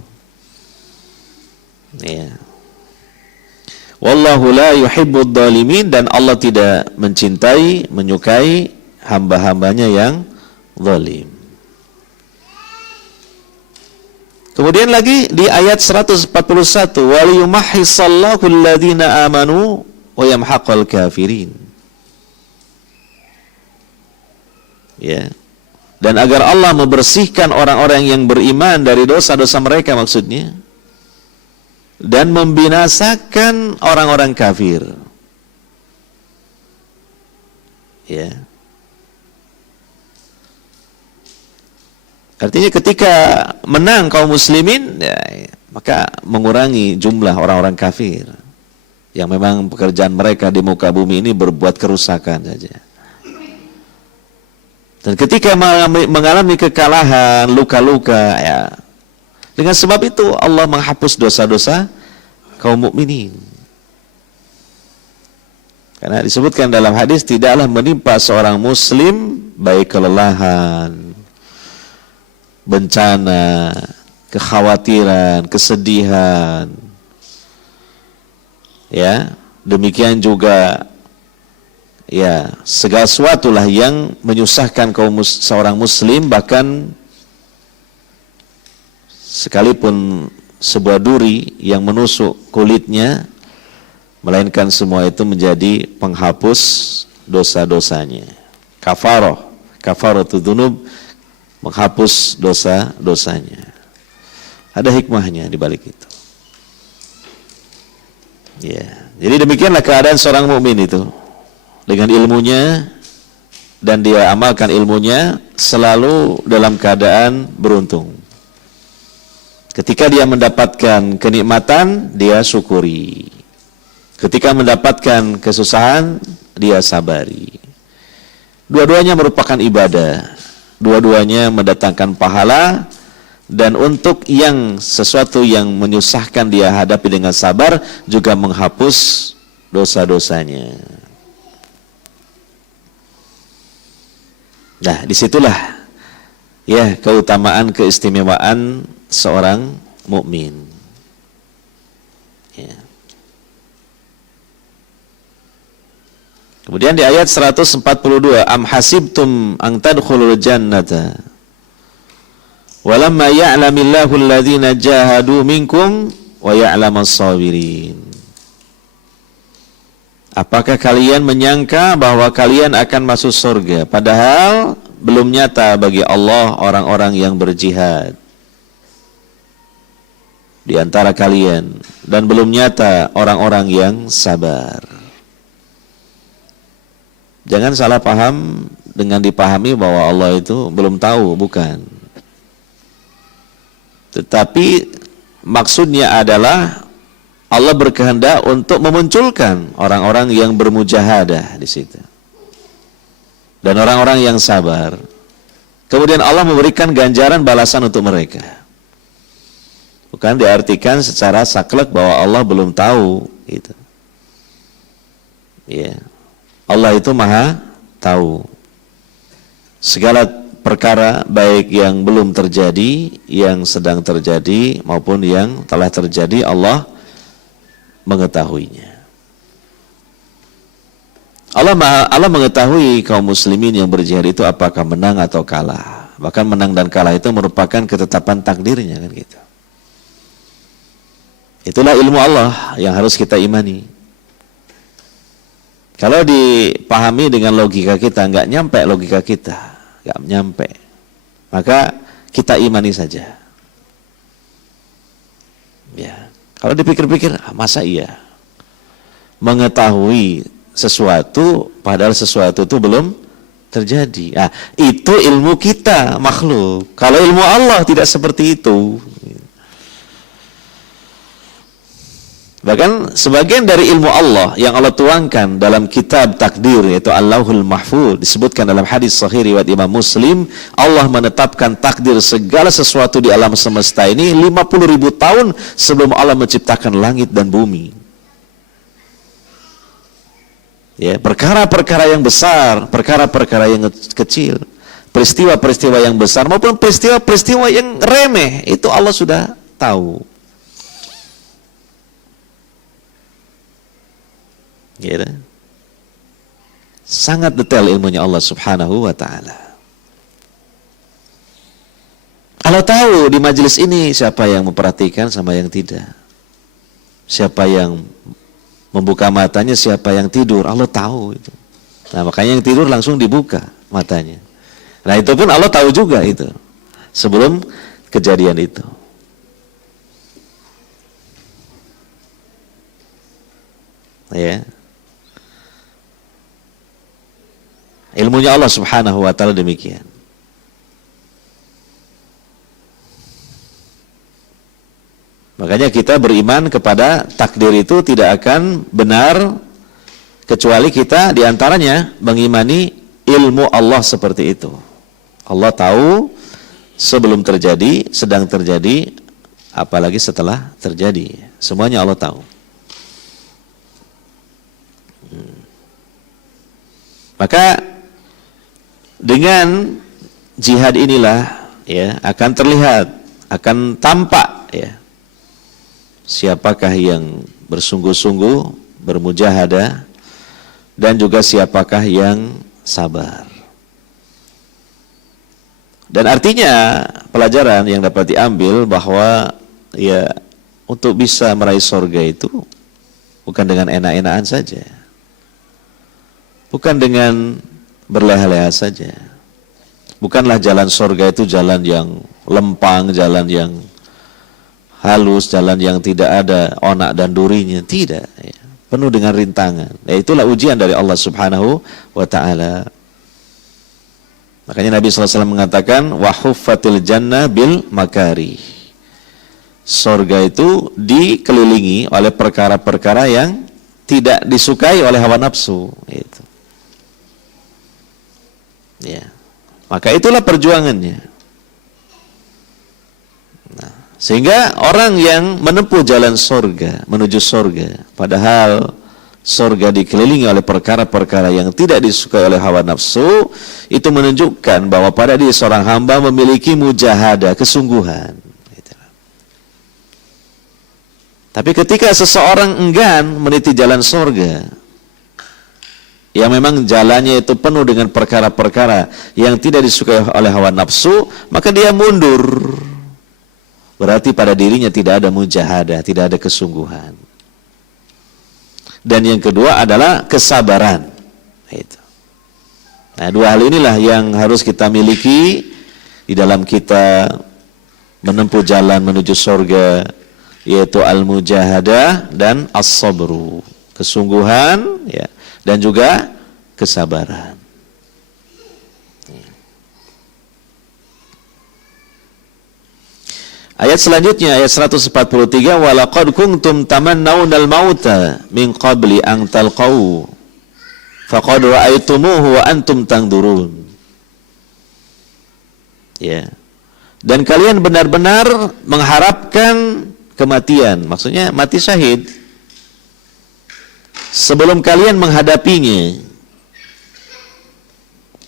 Ya. Wallahu la yuhibbud dhalimin, dan Allah tidak mencintai, menyukai hamba-hambanya yang zalim. Kemudian lagi di ayat 141, wa liyumahhisallahu alladhina amanu wa yamhaqal kafirin. Ya. Dan agar Allah membersihkan orang-orang yang beriman dari dosa-dosa mereka maksudnya, dan membinasakan orang-orang kafir. Ya. Artinya ketika menang kaum muslimin, ya, maka mengurangi jumlah orang-orang kafir yang memang pekerjaan mereka di muka bumi ini berbuat kerusakan saja. Dan ketika mengalami kekalahan, luka-luka, ya, dengan sebab itu Allah menghapus dosa-dosa kaum mukminin. Karena disebutkan dalam hadis, tidaklah menimpa seorang muslim baik kelelahan, bencana, kekhawatiran, kesedihan, ya, demikian juga ya segala sesuatulah yang menyusahkan seorang muslim, bahkan sekalipun sebuah duri yang menusuk kulitnya, melainkan semua itu menjadi penghapus dosa-dosanya. Kafaratu dzunub, menghapus dosa-dosanya. Ada hikmahnya di balik itu. Ya, jadi demikianlah keadaan seorang mukmin itu. Dengan ilmunya, dan dia amalkan ilmunya selalu dalam keadaan beruntung. Ketika dia mendapatkan kenikmatan, dia syukuri. Ketika mendapatkan kesusahan, dia sabari. Dua-duanya merupakan ibadah. Dua-duanya mendatangkan pahala, dan untuk yang sesuatu yang menyusahkan dia hadapi dengan sabar juga menghapus dosa-dosanya. Nah, disitulah ya keutamaan, keistimewaan seorang mukmin. Ya. Kemudian di ayat 142, am hasibtum an tadkhulul jannata walamma ya'lamillahu alladhina jahadu minkum wa ya'lamas sabirin. Apakah kalian menyangka bahwa kalian akan masuk surga padahal belum nyata bagi Allah orang-orang yang berjihad di antara kalian, dan belum nyata orang-orang yang sabar. Jangan salah paham dengan dipahami bahwa Allah itu belum tahu, bukan. Tetapi maksudnya adalah Allah berkehendak untuk memunculkan orang-orang yang bermujahadah di situ, dan orang-orang yang sabar. Kemudian Allah memberikan ganjaran balasan untuk mereka. Bukan diartikan secara saklek bahwa Allah belum tahu gitu. Ya. Allah itu Maha tahu segala perkara, baik yang belum terjadi, yang sedang terjadi, maupun yang telah terjadi, Allah mengetahuinya. Allah mengetahui kaum muslimin yang berjihad itu apakah menang atau kalah. Bahkan menang dan kalah itu merupakan ketetapan takdirnya kan gitu. Itulah ilmu Allah yang harus kita imani. Kalau dipahami dengan logika kita, nggak nyampe logika kita, nggak nyampe. Maka kita imani saja. Ya, kalau dipikir-pikir, masa iya mengetahui sesuatu padahal sesuatu itu belum terjadi. Nah, itu ilmu kita makhluk. Kalau ilmu Allah tidak seperti itu. Bahkan sebagian dari ilmu Allah yang Allah tuangkan dalam kitab takdir, yaitu Allahul Mahfuz, disebutkan dalam hadis sahih riwayat Imam Muslim, Allah menetapkan takdir segala sesuatu di alam semesta ini 50.000 tahun sebelum Allah menciptakan langit dan bumi. Ya, perkara-perkara yang besar, perkara-perkara yang kecil, peristiwa-peristiwa yang besar maupun peristiwa-peristiwa yang remeh, itu Allah sudah tahu. Ya, sangat detail ilmunya Allah Subhanahu wa ta'ala. Allah tahu di majelis ini siapa yang memperhatikan sama yang tidak, siapa yang membuka matanya, siapa yang tidur, Allah tahu itu. Nah, makanya yang tidur langsung dibuka matanya. Nah, itu pun Allah tahu juga itu sebelum kejadian itu. Ya. Ilmunya Allah Subhanahu wa ta'ala demikian. Makanya kita beriman kepada takdir itu tidak akan benar kecuali kita diantaranya mengimani ilmu Allah seperti itu. Allah tahu sebelum terjadi, sedang terjadi, apalagi setelah terjadi. Semuanya Allah tahu. Maka dengan jihad inilah ya akan terlihat, akan tampak ya siapakah yang bersungguh-sungguh bermujahadah dan juga siapakah yang sabar. Dan artinya pelajaran yang dapat diambil bahwa ya untuk bisa meraih surga itu bukan dengan enak-enakan saja. Bukan dengan berleha-leha saja. Bukanlah jalan surga itu jalan yang lempang, jalan yang halus, jalan yang tidak ada onak dan durinya. Tidak. Ya. Penuh dengan rintangan. Ya, itulah ujian dari Allah Subhanahu wa ta'ala. Makanya Nabi SAW mengatakan, وَحُفَّةِ الْجَنَّةِ بِالْمَكَارِهِ. Surga itu dikelilingi oleh perkara-perkara yang tidak disukai oleh hawa nafsu. Itu. Ya, maka itulah perjuangannya. Nah, sehingga orang yang menempuh jalan surga, menuju surga, padahal surga dikelilingi oleh perkara-perkara yang tidak disukai oleh hawa nafsu, itu menunjukkan bahwa pada diri seorang hamba memiliki mujahadah, kesungguhan. Tapi ketika seseorang enggan meniti jalan surga, yang memang jalannya itu penuh dengan perkara-perkara yang tidak disukai oleh hawa nafsu, maka dia mundur. Berarti pada dirinya tidak ada mujahadah, tidak ada kesungguhan. Dan yang kedua adalah kesabaran. Itu. Nah, dua hal inilah yang harus kita miliki di dalam kita menempuh jalan menuju surga, yaitu al-mujahadah dan as-sabru, kesungguhan ya, dan juga kesabaran. Ayat selanjutnya, ayat 143, walaqad kuntum tamannawnal mauta min qabli an talqau faqad ra'aytumuhu wa antum tanzurun. Ya. Dan kalian benar-benar mengharapkan kematian, maksudnya mati syahid, sebelum kalian menghadapinya.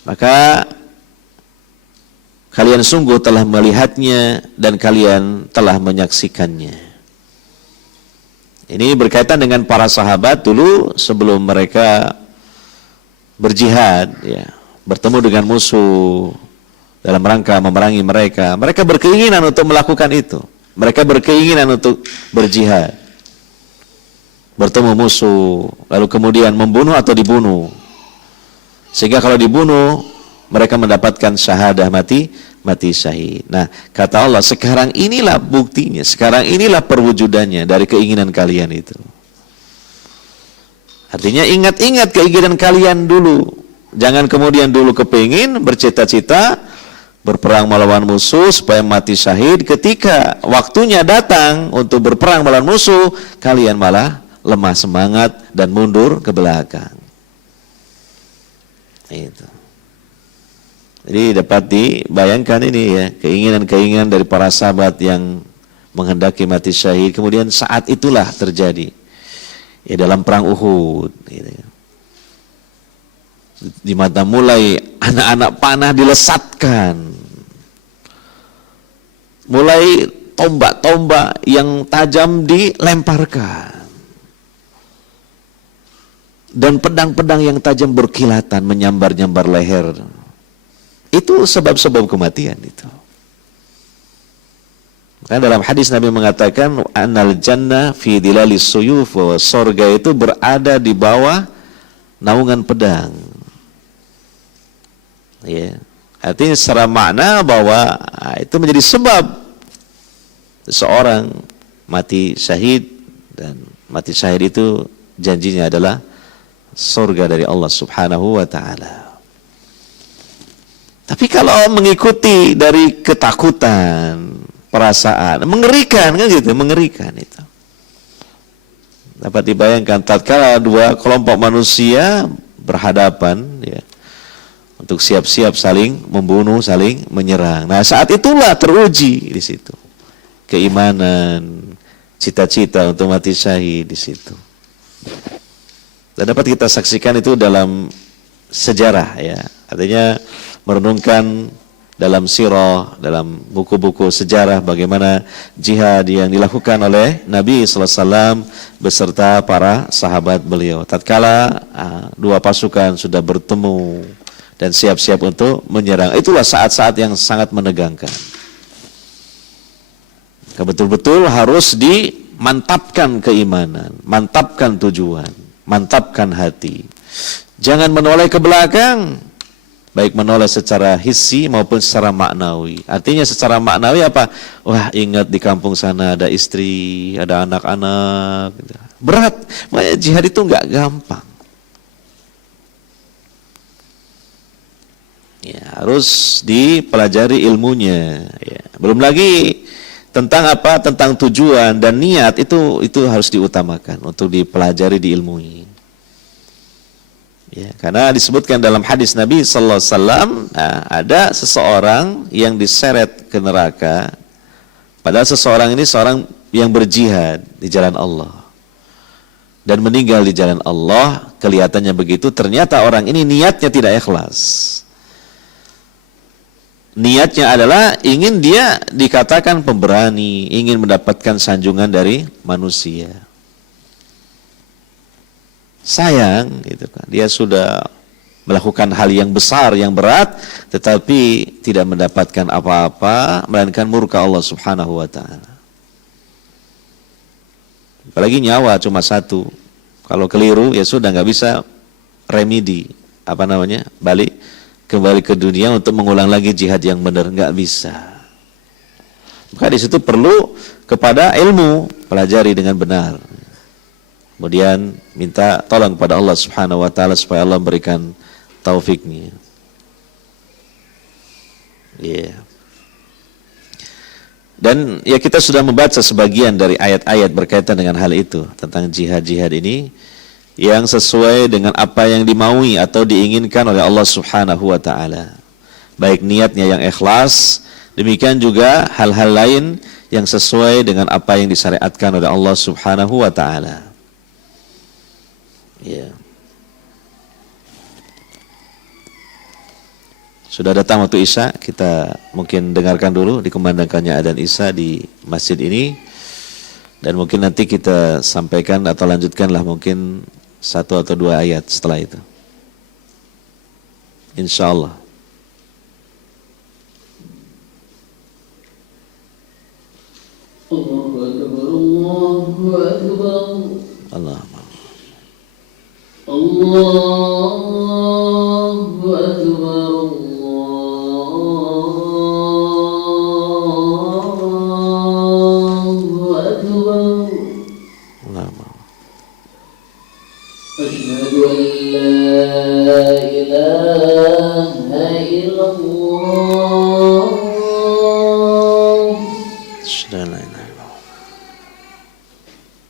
Maka kalian sungguh telah melihatnya dan kalian telah menyaksikannya. Ini berkaitan dengan para sahabat dulu sebelum mereka berjihad, ya, bertemu dengan musuh dalam rangka memerangi mereka. Mereka berkeinginan untuk melakukan itu. Mereka berkeinginan untuk berjihad, bertemu musuh, lalu kemudian membunuh atau dibunuh. Sehingga kalau dibunuh, mereka mendapatkan syahadah, mati syahid. Nah, kata Allah, sekarang inilah buktinya, sekarang inilah perwujudannya dari keinginan kalian itu. Artinya ingat-ingat keinginan kalian dulu. Jangan kemudian dulu kepingin, bercita-cita, berperang melawan musuh supaya mati syahid. Ketika waktunya datang untuk berperang melawan musuh, kalian malah lemah semangat dan mundur ke belakang. Itu. Jadi dapat dibayangkan ini ya, keinginan-keinginan dari para sahabat yang menghendaki mati syahid. Kemudian saat itulah terjadi ya dalam perang Uhud. Gitu. Di mata mulai anak-anak panah dilesatkan, mulai tombak-tombak yang tajam dilemparkan, dan pedang-pedang yang tajam berkilatan menyambar-nyambar leher. Itu sebab-sebab kematian itu. Karena dalam hadis Nabi mengatakan annal jannah fi dilalis suyuf, surga itu berada di bawah naungan pedang. Ya, artinya secara makna bahwa itu menjadi sebab seseorang mati syahid, dan mati syahid itu janjinya adalah surga dari Allah Subhanahu wa taala. Tapi kalau mengikuti dari ketakutan, perasaan, mengerikan kan gitu, mengerikan itu. Dapat dibayangkan tatkala dua kelompok manusia berhadapan ya, untuk siap-siap saling membunuh, saling menyerang. Nah, saat itulah teruji di situ keimanan, cita-cita untuk mati syahid di situ. Dan dapat kita saksikan itu dalam sejarah ya. Artinya merenungkan dalam sirah, dalam buku-buku sejarah bagaimana jihad yang dilakukan oleh Nabi sallallahu alaihi wasallam beserta para sahabat beliau. Tatkala dua pasukan sudah bertemu dan siap-siap untuk menyerang. Itulah saat-saat yang sangat menegangkan. Betul-betul harus dimantapkan keimanan, mantapkan tujuan, mantapkan hati. Jangan menoleh ke belakang, baik menoleh secara hissi maupun secara maknawi. Artinya secara maknawi apa? Wah, ingat di kampung sana ada istri, ada anak-anak. Berat. Makanya jihad itu enggak gampang. Ya, harus dipelajari ilmunya. Ya. Belum lagi tentang apa? Tentang tujuan dan niat itu harus diutamakan untuk dipelajari, diilmui. Ya, karena disebutkan dalam hadis Nabi sallallahu alaihi wasallam, ada seseorang yang diseret ke neraka. Padahal seseorang ini seorang yang berjihad di jalan Allah dan meninggal di jalan Allah. Kelihatannya begitu, ternyata orang ini niatnya tidak ikhlas. Niatnya adalah ingin dia dikatakan pemberani, ingin mendapatkan sanjungan dari manusia. Sayang, gitu kan. Dia sudah melakukan hal yang besar, yang berat, tetapi tidak mendapatkan apa-apa, melainkan murka Allah Subhanahu wa taala. Apalagi nyawa cuma satu. Kalau keliru ya sudah, nggak bisa remedi, balik kembali ke dunia untuk mengulang lagi jihad yang benar, nggak bisa. Maka di situ perlu kepada ilmu, pelajari dengan benar. Kemudian minta tolong kepada Allah Subhanahu wa taala supaya Allah memberikan taufiknya. Yeah. Dan ya kita sudah membaca sebagian dari ayat-ayat berkaitan dengan hal itu, tentang jihad-jihad ini yang sesuai dengan apa yang dimaui atau diinginkan oleh Allah Subhanahu wa taala. Baik niatnya yang ikhlas, demikian juga hal-hal lain yang sesuai dengan apa yang disyariatkan oleh Allah Subhanahu wa taala. Ya. Sudah datang waktu Isya, kita mungkin dengarkan dulu dikumandangkannya adzan Isya di masjid ini, dan mungkin nanti kita sampaikan atau lanjutkanlah mungkin 1 atau 2 ayat setelah itu. insyaallah. Allahu Akbar, Allahu Akbar. Allahumma. Allahu Akbar, Allahu Akbar. Allahumma. Asyhadu an la ilaha illallah.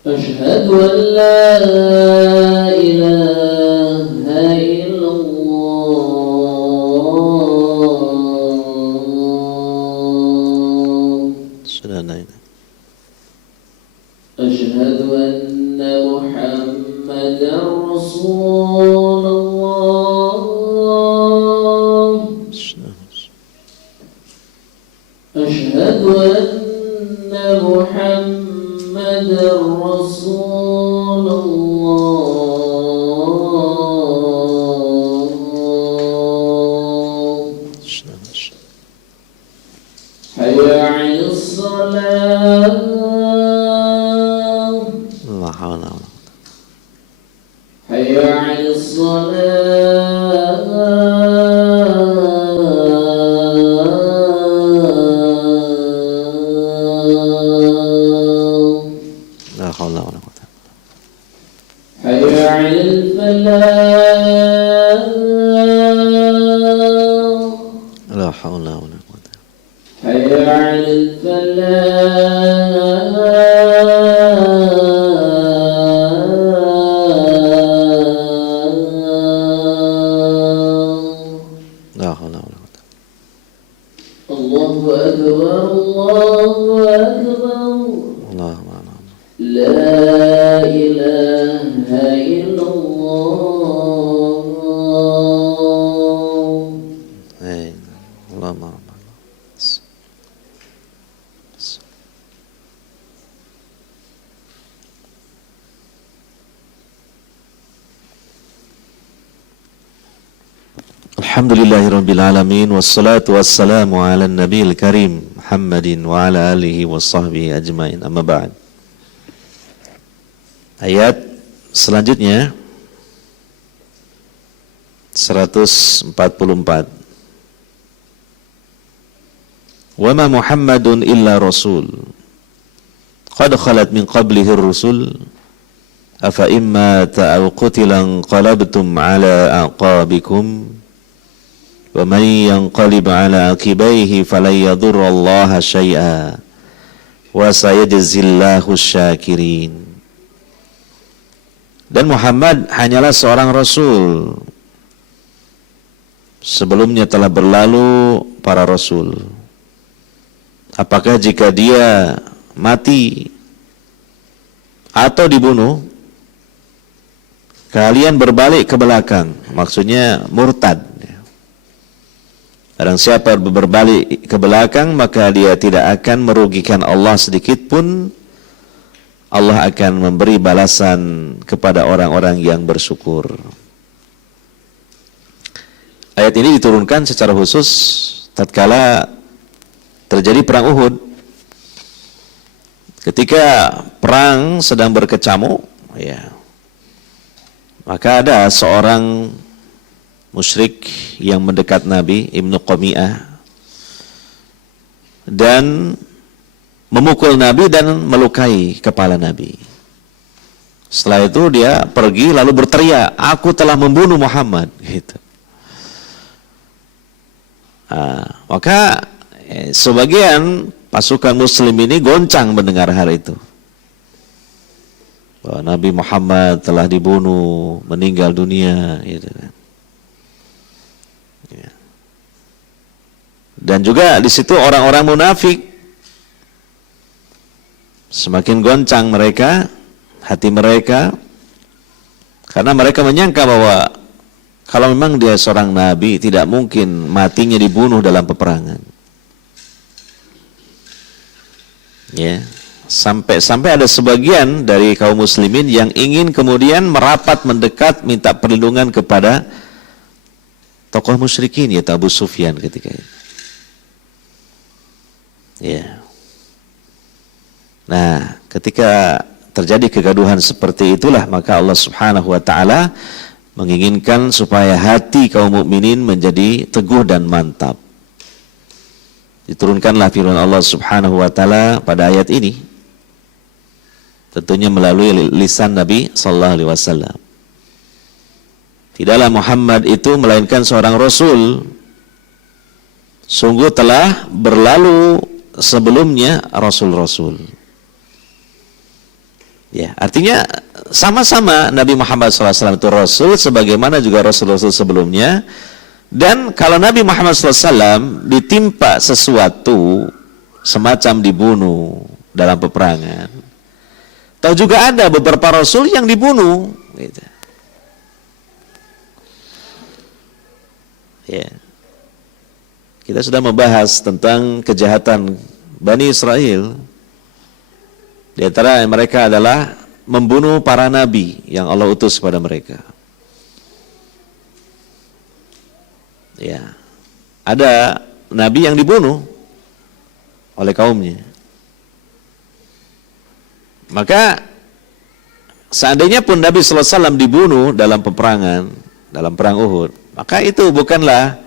أشهد أن لا إله إلا الله. أشهد أن محمدا رسول الله. أشهد أن محمدا رسول الله. حي على الصلاة. حي على الصلاة. لا حول ولا قوة. حي على الفلاح. لا حول ولا قوة. حي على الفلاح. لا حول ولا قوة. الله أكبر، الله أكبر. اللهم لا إله إلا الله. اللهم Alhamdulillahirabbil alamin wassalatu wassalamu ala nabiyil karim Muhammadin wa ala alihi washabbihi ajmain. Amma ba'd. Ayat selanjutnya 144. Wa ma Muhammadun illa rasul qad khalat min qablihi ar-rusul afa imma ta'aw qutilan qalabtum ala aqabikum wa man yanqalib ala aqibaihi falan yadurrallaha syai'a wa sayajzillahu syakirin. Dan Muhammad hanyalah seorang rasul. Sebelumnya telah berlalu para rasul. Apakah jika dia mati atau dibunuh, kalian berbalik ke belakang, maksudnya murtad. Barang siapa berbalik ke belakang, maka dia tidak akan merugikan Allah sedikit pun. Allah akan memberi balasan kepada orang-orang yang bersyukur. Ayat ini diturunkan secara khusus tatkala terjadi perang Uhud. Ketika perang sedang berkecamuk, ya, maka ada seorang musyrik yang mendekat Nabi, Ibnu Qami'ah, dan memukul Nabi dan melukai kepala Nabi. Setelah itu dia pergi lalu berteriak, "Aku telah membunuh Muhammad." Gitu. Maka sebagian pasukan Muslim ini goncang mendengar hal itu, bahwa Nabi Muhammad telah dibunuh, meninggal dunia, gitu kan. Dan juga di situ orang-orang munafik semakin goncang mereka, hati mereka, karena mereka menyangka bahwa kalau memang dia seorang nabi, tidak mungkin matinya dibunuh dalam peperangan. Ya, sampai ada sebagian dari kaum muslimin yang ingin kemudian merapat mendekat minta perlindungan kepada tokoh musyrikin yaitu Abu Sufyan ketika itu. Ya. Nah, ketika terjadi kegaduhan seperti itulah maka Allah Subhanahu wa taala menginginkan supaya hati kaum mukminin menjadi teguh dan mantap. Diturunkanlah firman Allah Subhanahu wa taala pada ayat ini. Tentunya melalui lisan Nabi sallallahu alaihi wasallam. Tidaklah Muhammad itu melainkan seorang rasul. Sungguh telah berlalu sebelumnya rasul-rasul. Ya, artinya sama-sama Nabi Muhammad SAW itu rasul sebagaimana juga rasul-rasul sebelumnya. Dan kalau Nabi Muhammad SAW ditimpa sesuatu semacam dibunuh dalam peperangan, tahu juga ada beberapa rasul yang dibunuh. Gitu. Ya. Kita sudah membahas tentang kejahatan Bani Israel. Di antara mereka adalah membunuh para nabi yang Allah utus kepada mereka. Ya. Ada nabi yang dibunuh oleh kaumnya. Maka seandainya pun Nabi sallallahu alaihi wasallam dibunuh dalam peperangan, dalam perang Uhud, maka itu bukanlah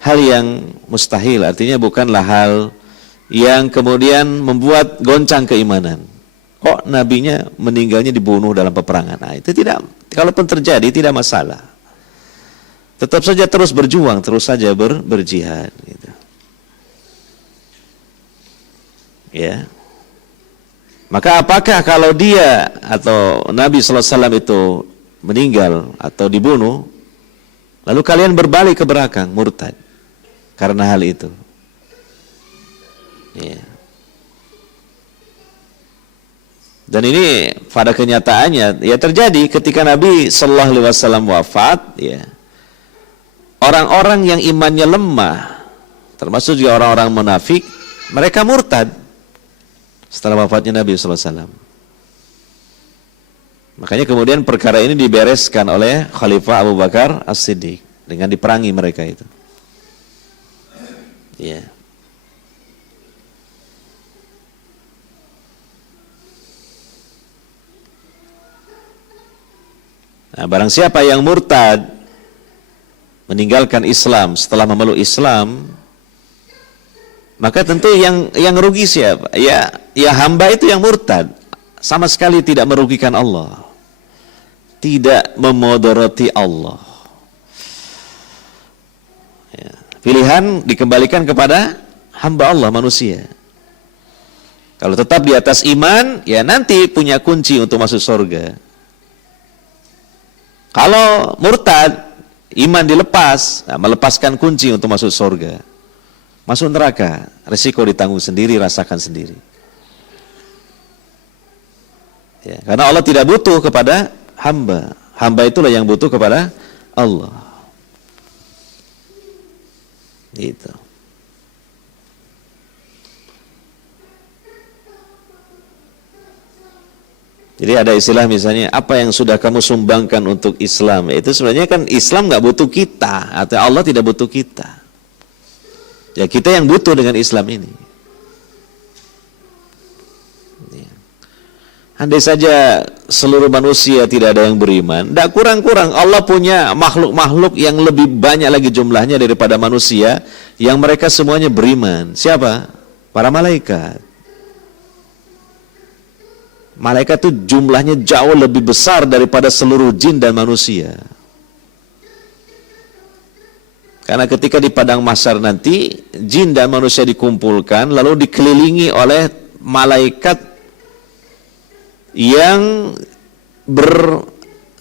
hal yang mustahil, artinya bukanlah hal yang kemudian membuat goncang keimanan. Kok nabinya meninggalnya dibunuh dalam peperangan? Nah, itu tidak, kalaupun terjadi tidak masalah. Tetap saja terus berjuang, terus saja berjihad. Gitu. Ya. Maka apakah kalau dia atau Nabi sallallahu alaihi wasallam itu meninggal atau dibunuh, lalu kalian berbalik ke belakang, murtad karena hal itu? Ya. Dan ini pada kenyataannya ya terjadi ketika Nabi sallallahu alaihi wasallam wafat, ya. Orang-orang yang imannya lemah, termasuk juga orang-orang munafik, mereka murtad setelah wafatnya Nabi sallallahu alaihi wasallam. Makanya kemudian perkara ini dibereskan oleh Khalifah Abu Bakar As-Siddiq dengan diperangi mereka itu. Ya. Nah, barang siapa yang murtad meninggalkan Islam setelah memeluk Islam, maka tentu yang rugi siapa? Ya hamba itu yang murtad, sama sekali tidak merugikan Allah, tidak memudarati Allah. Ya. Pilihan dikembalikan kepada hamba Allah manusia. Kalau tetap di atas iman, ya nanti punya kunci untuk masuk surga. Kalau murtad, iman dilepas, nah, melepaskan kunci untuk masuk surga. Masuk neraka, resiko ditanggung sendiri, rasakan sendiri. Ya, karena Allah tidak butuh kepada hamba. Hamba itulah yang butuh kepada Allah. Gitu. Jadi ada istilah misalnya, apa yang sudah kamu sumbangkan untuk Islam? Itu sebenarnya kan Islam nggak butuh kita, atau Allah tidak butuh kita. Ya kita yang butuh dengan Islam ini. Ya. Andai saja seluruh manusia tidak ada yang beriman, tidak kurang-kurang Allah punya makhluk-makhluk yang lebih banyak lagi jumlahnya daripada manusia, yang mereka semuanya beriman. Siapa? Para malaikat. Malaikat itu jumlahnya jauh lebih besar daripada seluruh jin dan manusia. Karena ketika di padang mahsyar nanti, jin dan manusia dikumpulkan, lalu dikelilingi oleh malaikat yang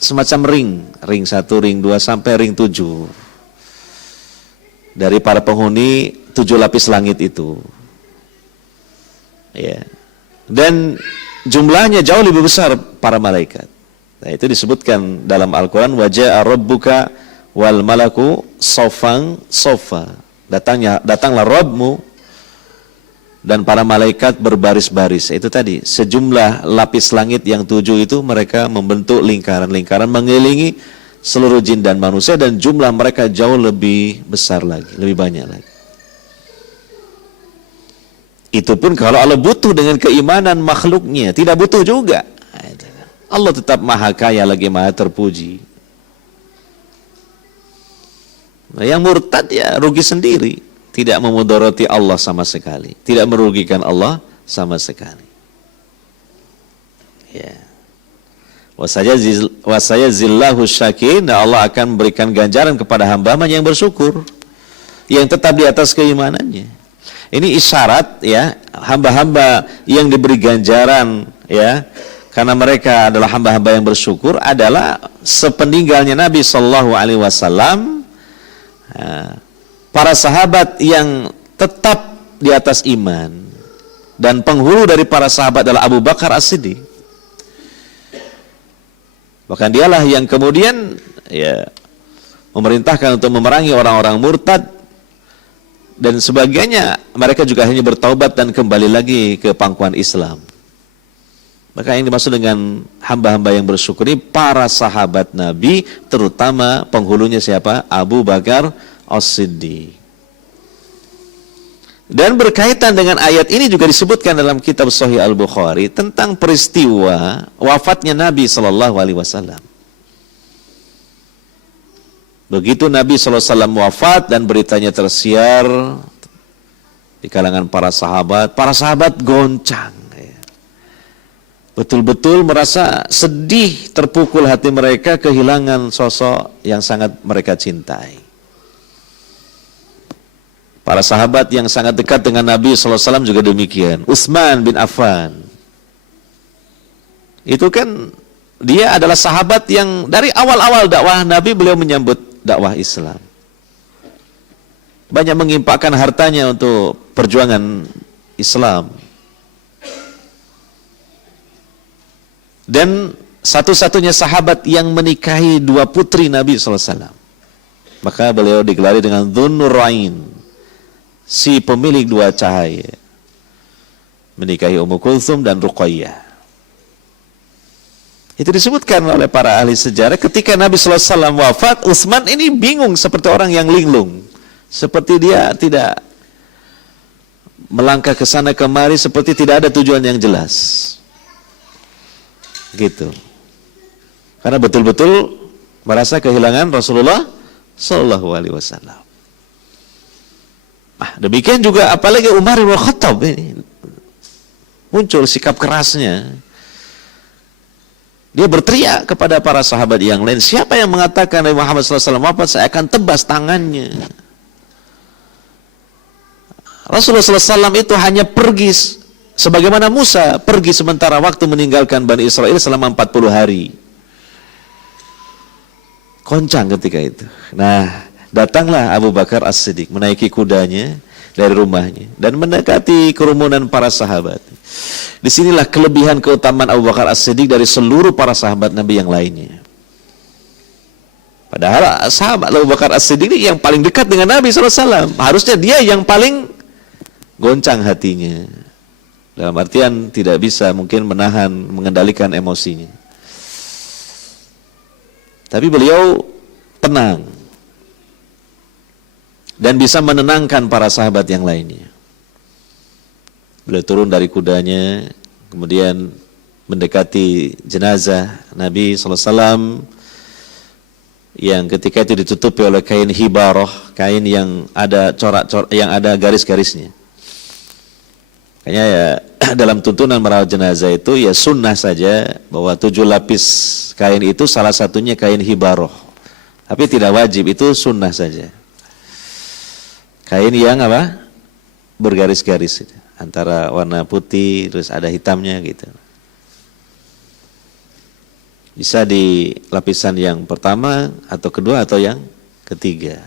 semacam ring 1, ring 2, sampai ring 7. Dari para penghuni 7 lapis langit itu. Ya. Dan jumlahnya jauh lebih besar para malaikat. Nah, itu disebutkan dalam Al-Quran, waja'a rabbuka wal malaku sofang sofa. Datanglah Rabbmu dan para malaikat berbaris-baris. Itu tadi, sejumlah lapis langit yang 7 itu mereka membentuk lingkaran-lingkaran mengelilingi seluruh jin dan manusia, dan jumlah mereka jauh lebih besar lagi, lebih banyak lagi. Itu pun kalau Allah butuh dengan keimanan makhluknya, tidak butuh juga. Allah tetap maha kaya lagi maha terpuji. Nah, yang murtad ya rugi sendiri, tidak memudarati Allah sama sekali, tidak merugikan Allah sama sekali. Ya. Wasayazillahu syakirin, Allah akan memberikan ganjaran kepada hamba-hambanya yang bersyukur, yang tetap di atas keimanannya. Ini isyarat ya, hamba-hamba yang diberi ganjaran ya, karena mereka adalah hamba-hamba yang bersyukur, adalah sepeninggalnya Nabi Shallallahu Alaihi Wasallam, para sahabat yang tetap di atas iman, dan penghulu dari para sahabat adalah Abu Bakar As-Siddiq. Bahkan dialah yang kemudian ya memerintahkan untuk memerangi orang-orang murtad, dan sebagainya. Mereka juga hanya bertaubat dan kembali lagi ke pangkuan Islam. Maka yang dimaksud dengan hamba-hamba yang bersyukur ini para sahabat Nabi, terutama penghulunya siapa? Abu Bakar As-Siddiq. Dan berkaitan dengan ayat ini juga disebutkan dalam kitab Sahih Al-Bukhari tentang peristiwa wafatnya Nabi Sallallahu Alaihi Wasallam. Begitu Nabi SAW wafat dan beritanya tersiar di kalangan para sahabat goncang. Betul-betul merasa sedih, terpukul hati mereka kehilangan sosok yang sangat mereka cintai. Para sahabat yang sangat dekat dengan Nabi SAW juga demikian. Utsman bin Affan, itu kan dia adalah sahabat yang dari awal-awal dakwah Nabi beliau menyambut dakwah Islam. Banyak mengimpakkan hartanya untuk perjuangan Islam. Dan satu-satunya sahabat yang menikahi 2 putri Nabi SAW. Maka beliau digelari dengan Dzun-Nurain, si pemilik 2 cahaya. Menikahi Ummu Kulthum dan Ruqayyah. Itu disebutkan oleh para ahli sejarah, ketika Nabi SAW wafat, Utsman ini bingung seperti orang yang linglung. Seperti dia tidak melangkah ke sana kemari, seperti tidak ada tujuan yang jelas. Gitu. Karena betul-betul merasa kehilangan Rasulullah Sallallahu Alaihi Wasallam. Demikian juga apalagi Umar bin Khattab ini muncul sikap kerasnya. Dia berteriak kepada para sahabat yang lain, siapa yang mengatakan Nabi Muhammad SAW wafat, saya akan tebas tangannya. Rasulullah SAW itu hanya pergi sebagaimana Musa pergi sementara waktu meninggalkan Bani Israel selama 40 hari. Koncang ketika itu. Nah, datanglah Abu Bakar As-Siddiq menaiki kudanya dari rumahnya dan mendekati kerumunan para sahabat. Disinilah kelebihan keutamaan Abu Bakar As-Siddiq dari seluruh para sahabat Nabi yang lainnya. Padahal sahabat Abu Bakar As-Siddiq ini yang paling dekat dengan Nabi SAW. Harusnya dia yang paling goncang hatinya. Dalam artian tidak bisa mungkin mengendalikan emosinya. Tapi beliau tenang dan bisa menenangkan para sahabat yang lainnya. Beliau turun dari kudanya, kemudian mendekati jenazah Nabi SAW yang ketika itu ditutupi oleh kain hibarah, kain yang ada corak-corak, yang ada garis-garisnya. Kayaknya ya dalam tuntunan merawat jenazah itu ya sunnah saja bahwa 7 lapis kain itu salah satunya kain hibarah. Tapi tidak wajib, itu sunnah saja. Kain yang apa? Bergaris-garis itu. Antara warna putih terus ada hitamnya gitu. Bisa di lapisan yang pertama atau kedua atau yang ketiga.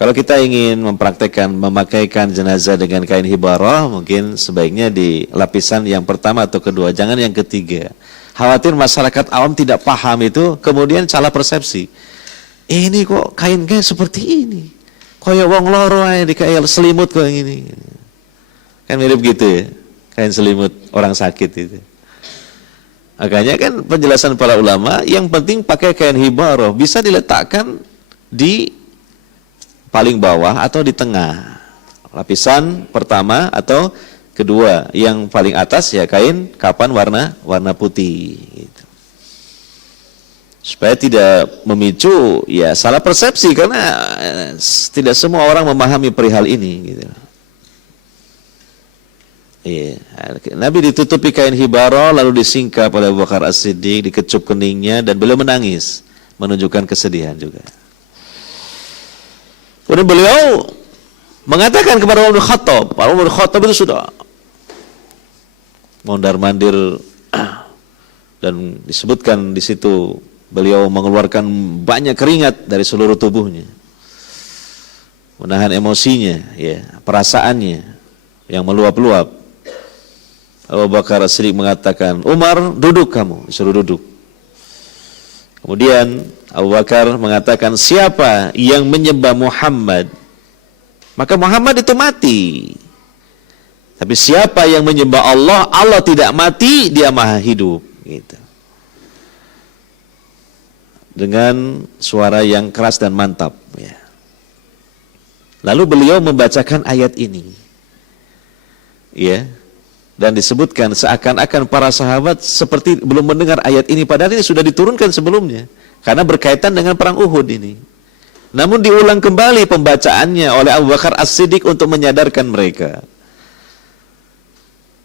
Kalau kita ingin mempraktekkan memakaikan jenazah dengan kain hibarah, mungkin sebaiknya di lapisan yang pertama atau kedua, jangan yang ketiga. Khawatir masyarakat awam tidak paham itu, kemudian salah persepsi. Ini kok kain kayak seperti ini, kayak wong loro aja di kayak selimut kok yang ini. Kan mirip gitu ya, kain selimut orang sakit itu. Makanya kan penjelasan para ulama, yang penting pakai kain hibarah, bisa diletakkan di paling bawah atau di tengah. Lapisan pertama atau kedua, yang paling atas ya kain kapan warna putih gitu. Supaya tidak memicu ya salah persepsi, karena tidak semua orang memahami perihal ini gitu. Iya, Nabi ditutupi kain hibarah lalu disingkap oleh Abu Bakar As-Siddiq, dikecup keningnya dan beliau menangis, menunjukkan kesedihan juga. Kemudian beliau mengatakan kepada Umar bin Khattab, Umar bin Khattab itu sudah mondar-mandir dan disebutkan di situ beliau mengeluarkan banyak keringat dari seluruh tubuhnya, menahan emosinya, ya, perasaannya yang meluap-luap. Abu Bakar As-Siddiq mengatakan, Umar, duduk kamu, disuruh duduk. Kemudian Abu Bakar mengatakan, siapa yang menyembah Muhammad, maka Muhammad itu mati. Tapi siapa yang menyembah Allah, Allah tidak mati, dia maha hidup. Gitu. Dengan suara yang keras dan mantap. Ya. Lalu beliau membacakan ayat ini. Ya. Dan disebutkan seakan-akan para sahabat seperti belum mendengar ayat ini, padahal ini sudah diturunkan sebelumnya, karena berkaitan dengan perang Uhud ini. Namun diulang kembali pembacaannya oleh Abu Bakar As-Siddiq untuk menyadarkan mereka.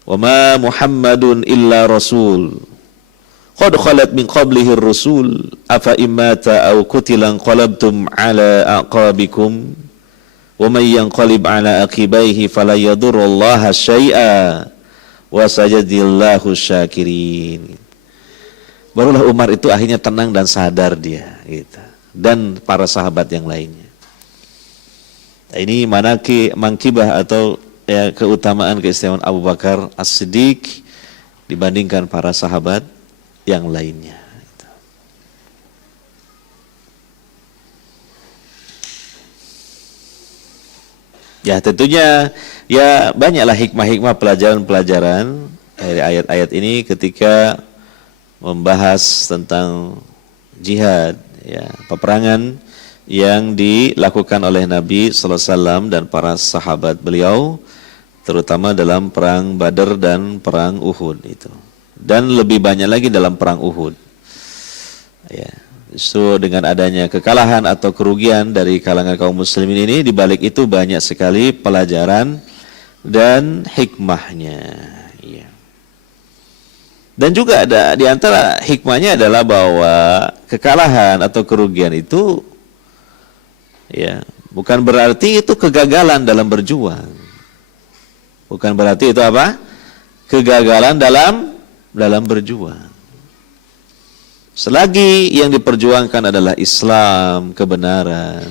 Wa ma Muhammadun illa rasul qad khalat min qablihi ar-rusul afa imata aw qutilan qalabtum ala aqabikum wa may yanqalib ala aqibaihi fala yadurrullaha syai'a wa sajadillahu syakirin. Barulah Umar itu akhirnya tenang dan sadar dia gitu. Dan para sahabat yang lainnya. Nah, ini mangkibah atau ya, keutamaan keistimewaan Abu Bakar As-Siddiq dibandingkan para sahabat yang lainnya. Ya tentunya ya banyaklah hikmah-hikmah pelajaran-pelajaran dari ayat-ayat ini ketika membahas tentang jihad, ya, peperangan yang dilakukan oleh Nabi sallallahu alaihi wasallam dan para sahabat beliau, terutama dalam perang Badar dan perang Uhud itu. Dan lebih banyak lagi dalam perang Uhud. Ya. Justru dengan adanya kekalahan atau kerugian dari kalangan kaum muslimin ini, di balik itu banyak sekali pelajaran dan hikmahnya. Ya. Dan juga ada di antara hikmahnya adalah bahwa kekalahan atau kerugian itu ya bukan berarti itu kegagalan dalam berjuang. Bukan berarti itu apa? Kegagalan dalam berjuang. Selagi yang diperjuangkan adalah Islam, kebenaran,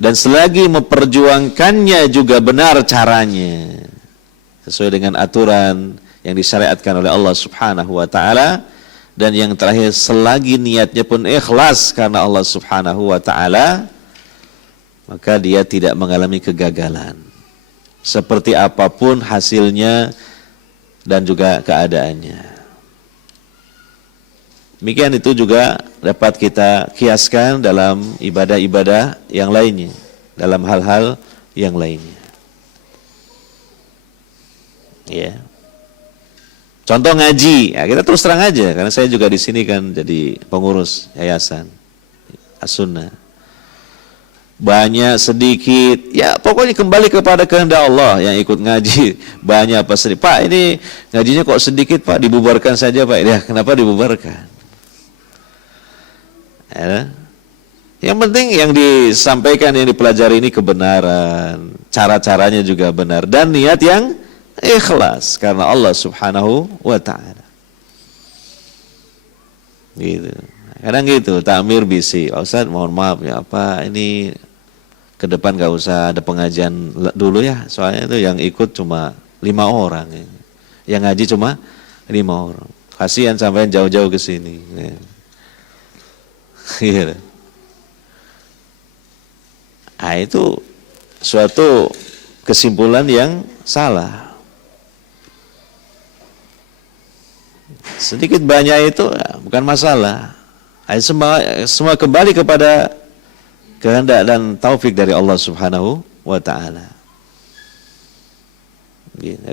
dan selagi memperjuangkannya juga benar caranya, sesuai dengan aturan yang disyariatkan oleh Allah Subhanahu wa taala, dan yang terakhir selagi niatnya pun ikhlas karena Allah Subhanahu wa taala, maka dia tidak mengalami kegagalan. Seperti apapun hasilnya dan juga keadaannya. Demikian itu juga dapat kita kiaskan dalam ibadah-ibadah yang lainnya, dalam hal-hal yang lainnya. Ya. Contoh ngaji, ya kita terus terang aja, karena saya juga di sini kan jadi pengurus yayasan As-Sunnah. Banyak sedikit, ya pokoknya kembali kepada kehendak Allah. Yang ikut ngaji banyak apa sedikit. Pak, ini ngajinya kok sedikit Pak, dibubarkan saja Pak. Ya kenapa dibubarkan? Ya. Yang penting yang disampaikan, yang dipelajari ini kebenaran, cara-caranya juga benar, dan niat yang ikhlas karena Allah Subhanahu wa ta'ala. Gitu. Kadang gitu, takmir bisi, Pak Ustaz mohon maaf ya, apa ini ke depan gak usah ada pengajian dulu ya, soalnya itu yang ikut cuma 5 orang, yang ngaji cuma 5 orang. Kasihan sampai jauh-jauh ke sini. Gitu. Nah, itu suatu kesimpulan yang salah. Sedikit banyak itu bukan masalah. Semua kembali kepada kehendak dan taufik dari Allah Subhanahu wa ta'ala.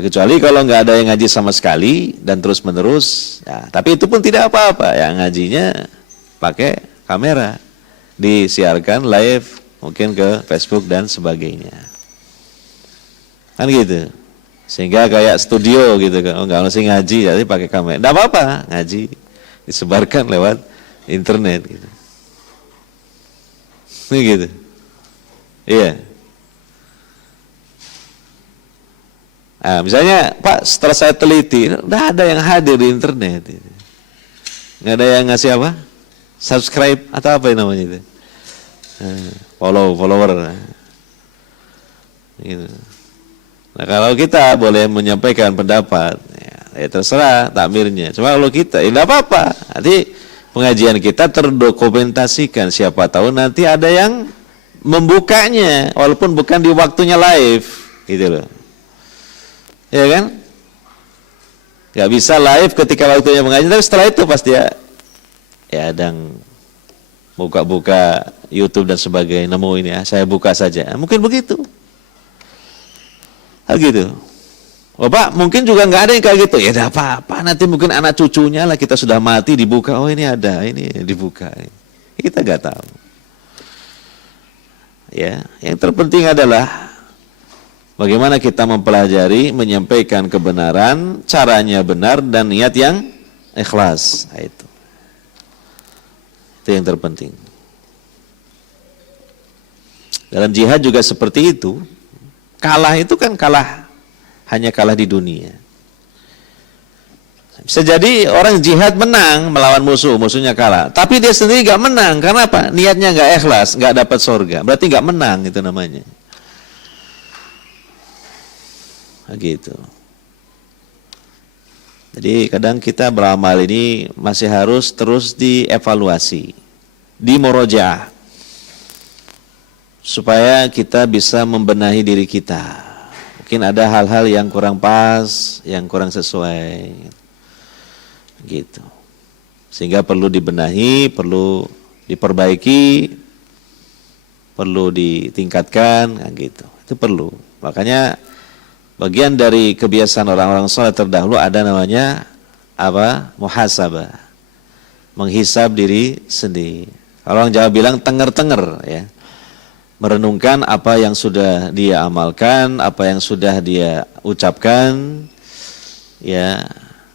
Kecuali kalau nggak ada yang ngaji sama sekali dan terus menerus, ya, tapi itu pun tidak apa-apa. Yang ngajinya pakai kamera, disiarkan live mungkin ke Facebook dan sebagainya, kan gitu. Sehingga kayak studio gitu kan, nggak mesti ngaji, jadi pakai kamera, nggak apa-apa, ngaji disebarkan lewat internet gitu. Ini gitu, iya. Nah, misalnya Pak, setelah saya teliti, nggak ada yang hadir di internet, nggak ada yang ngasih apa, subscribe atau apa yang namanya itu, follower, gitu. Nah, kalau kita boleh menyampaikan pendapat, ya terserah takmirnya. Cuma kalau kita, ya tidak apa-apa. Nanti pengajian kita terdokumentasikan. Siapa tahu nanti ada yang membukanya, walaupun bukan di waktunya live, gitu loh. Ya kan? Gak bisa live ketika waktunya mengaji, tapi setelah itu pasti ya ada buka-buka YouTube dan sebagainya. Nemu ini ya, saya buka saja. Mungkin begitu. Gitu. Oh Pak, mungkin juga nggak ada yang kayak gitu. Ya tidak apa-apa, nanti mungkin anak cucunya lah, kita sudah mati dibuka. Oh ini ada, ini dibuka. Kita nggak tahu. Ya, yang terpenting adalah bagaimana kita mempelajari, menyampaikan kebenaran, caranya benar dan niat yang ikhlas. Nah, itu yang terpenting. Dalam jihad juga seperti itu. Kalah itu kan hanya kalah di dunia. Bisa jadi orang jihad menang melawan musuhnya kalah, tapi dia sendiri gak menang. Karena apa? Niatnya gak ikhlas, gak dapat surga. Berarti gak menang itu namanya. Gitu. Jadi kadang kita beramal ini masih harus terus dievaluasi, dimurajaah, supaya kita bisa membenahi diri kita. Mungkin ada hal-hal yang kurang pas, yang kurang sesuai, gitu. Sehingga perlu dibenahi, perlu diperbaiki, perlu ditingkatkan, gitu. Itu perlu. Makanya bagian dari kebiasaan orang-orang saleh terdahulu ada namanya apa? Muhasabah. Menghisab diri sendiri. Orang Jawa bilang tenger-tenger, ya. Merenungkan apa yang sudah dia amalkan, apa yang sudah dia ucapkan, ya,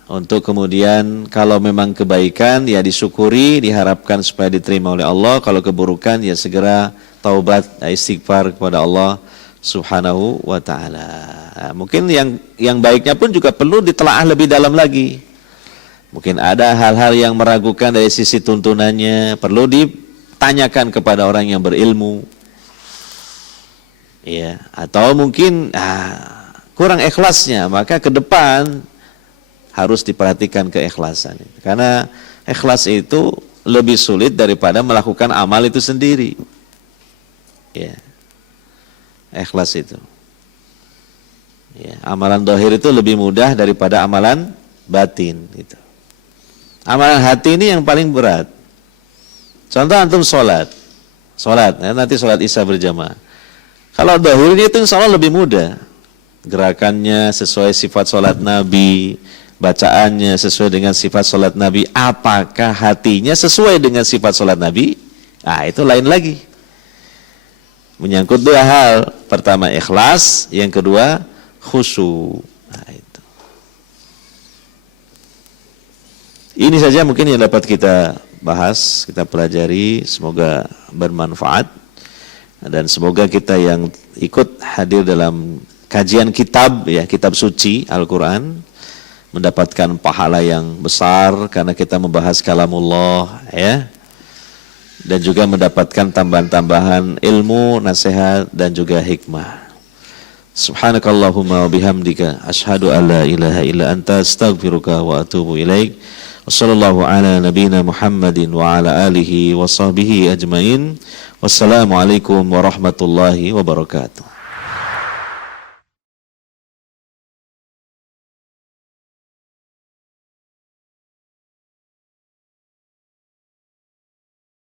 untuk kemudian kalau memang kebaikan ya disyukuri, diharapkan supaya diterima oleh Allah. Kalau keburukan ya segera taubat, istighfar kepada Allah Subhanahu wa ta'ala. Nah, mungkin yang baiknya pun juga perlu ditelaah lebih dalam lagi. Mungkin ada hal-hal yang meragukan dari sisi tuntunannya, perlu ditanyakan kepada orang yang berilmu. Ya, atau mungkin kurang ikhlasnya, maka ke depan harus diperhatikan keikhlasan. Karena ikhlas itu lebih sulit daripada melakukan amal itu sendiri. Ya. Ikhlas itu. Ya, amalan zahir itu lebih mudah daripada amalan batin gitu. Amalan hati ini yang paling berat. Contoh antum sholat, ya, nanti sholat isya berjamaah. Kalau zahirnya itu insya Allah lebih mudah. Gerakannya sesuai sifat sholat Nabi, bacaannya sesuai dengan sifat sholat Nabi. Apakah hatinya sesuai dengan sifat sholat Nabi? Nah, itu lain lagi. Menyangkut dua hal. Pertama ikhlas, yang kedua khusyuk. Nah, itu. Ini saja mungkin yang dapat kita bahas, kita pelajari. Semoga bermanfaat. Dan semoga kita yang ikut hadir dalam kajian kitab, ya, kitab suci Al-Quran, mendapatkan pahala yang besar karena kita membahas kalamullah, ya, dan juga mendapatkan tambahan-tambahan ilmu, nasihat dan juga hikmah. Subhanakallahumma wa bihamdika asyhadu an la ilaha illa anta astaghfiruka wa atubu ilaik. Wassallallahu ala nabiyyina Muhammadin wa ala alihi wa sahbihi ajmain. Wassalamualaikum warahmatullahi wabarakatuh.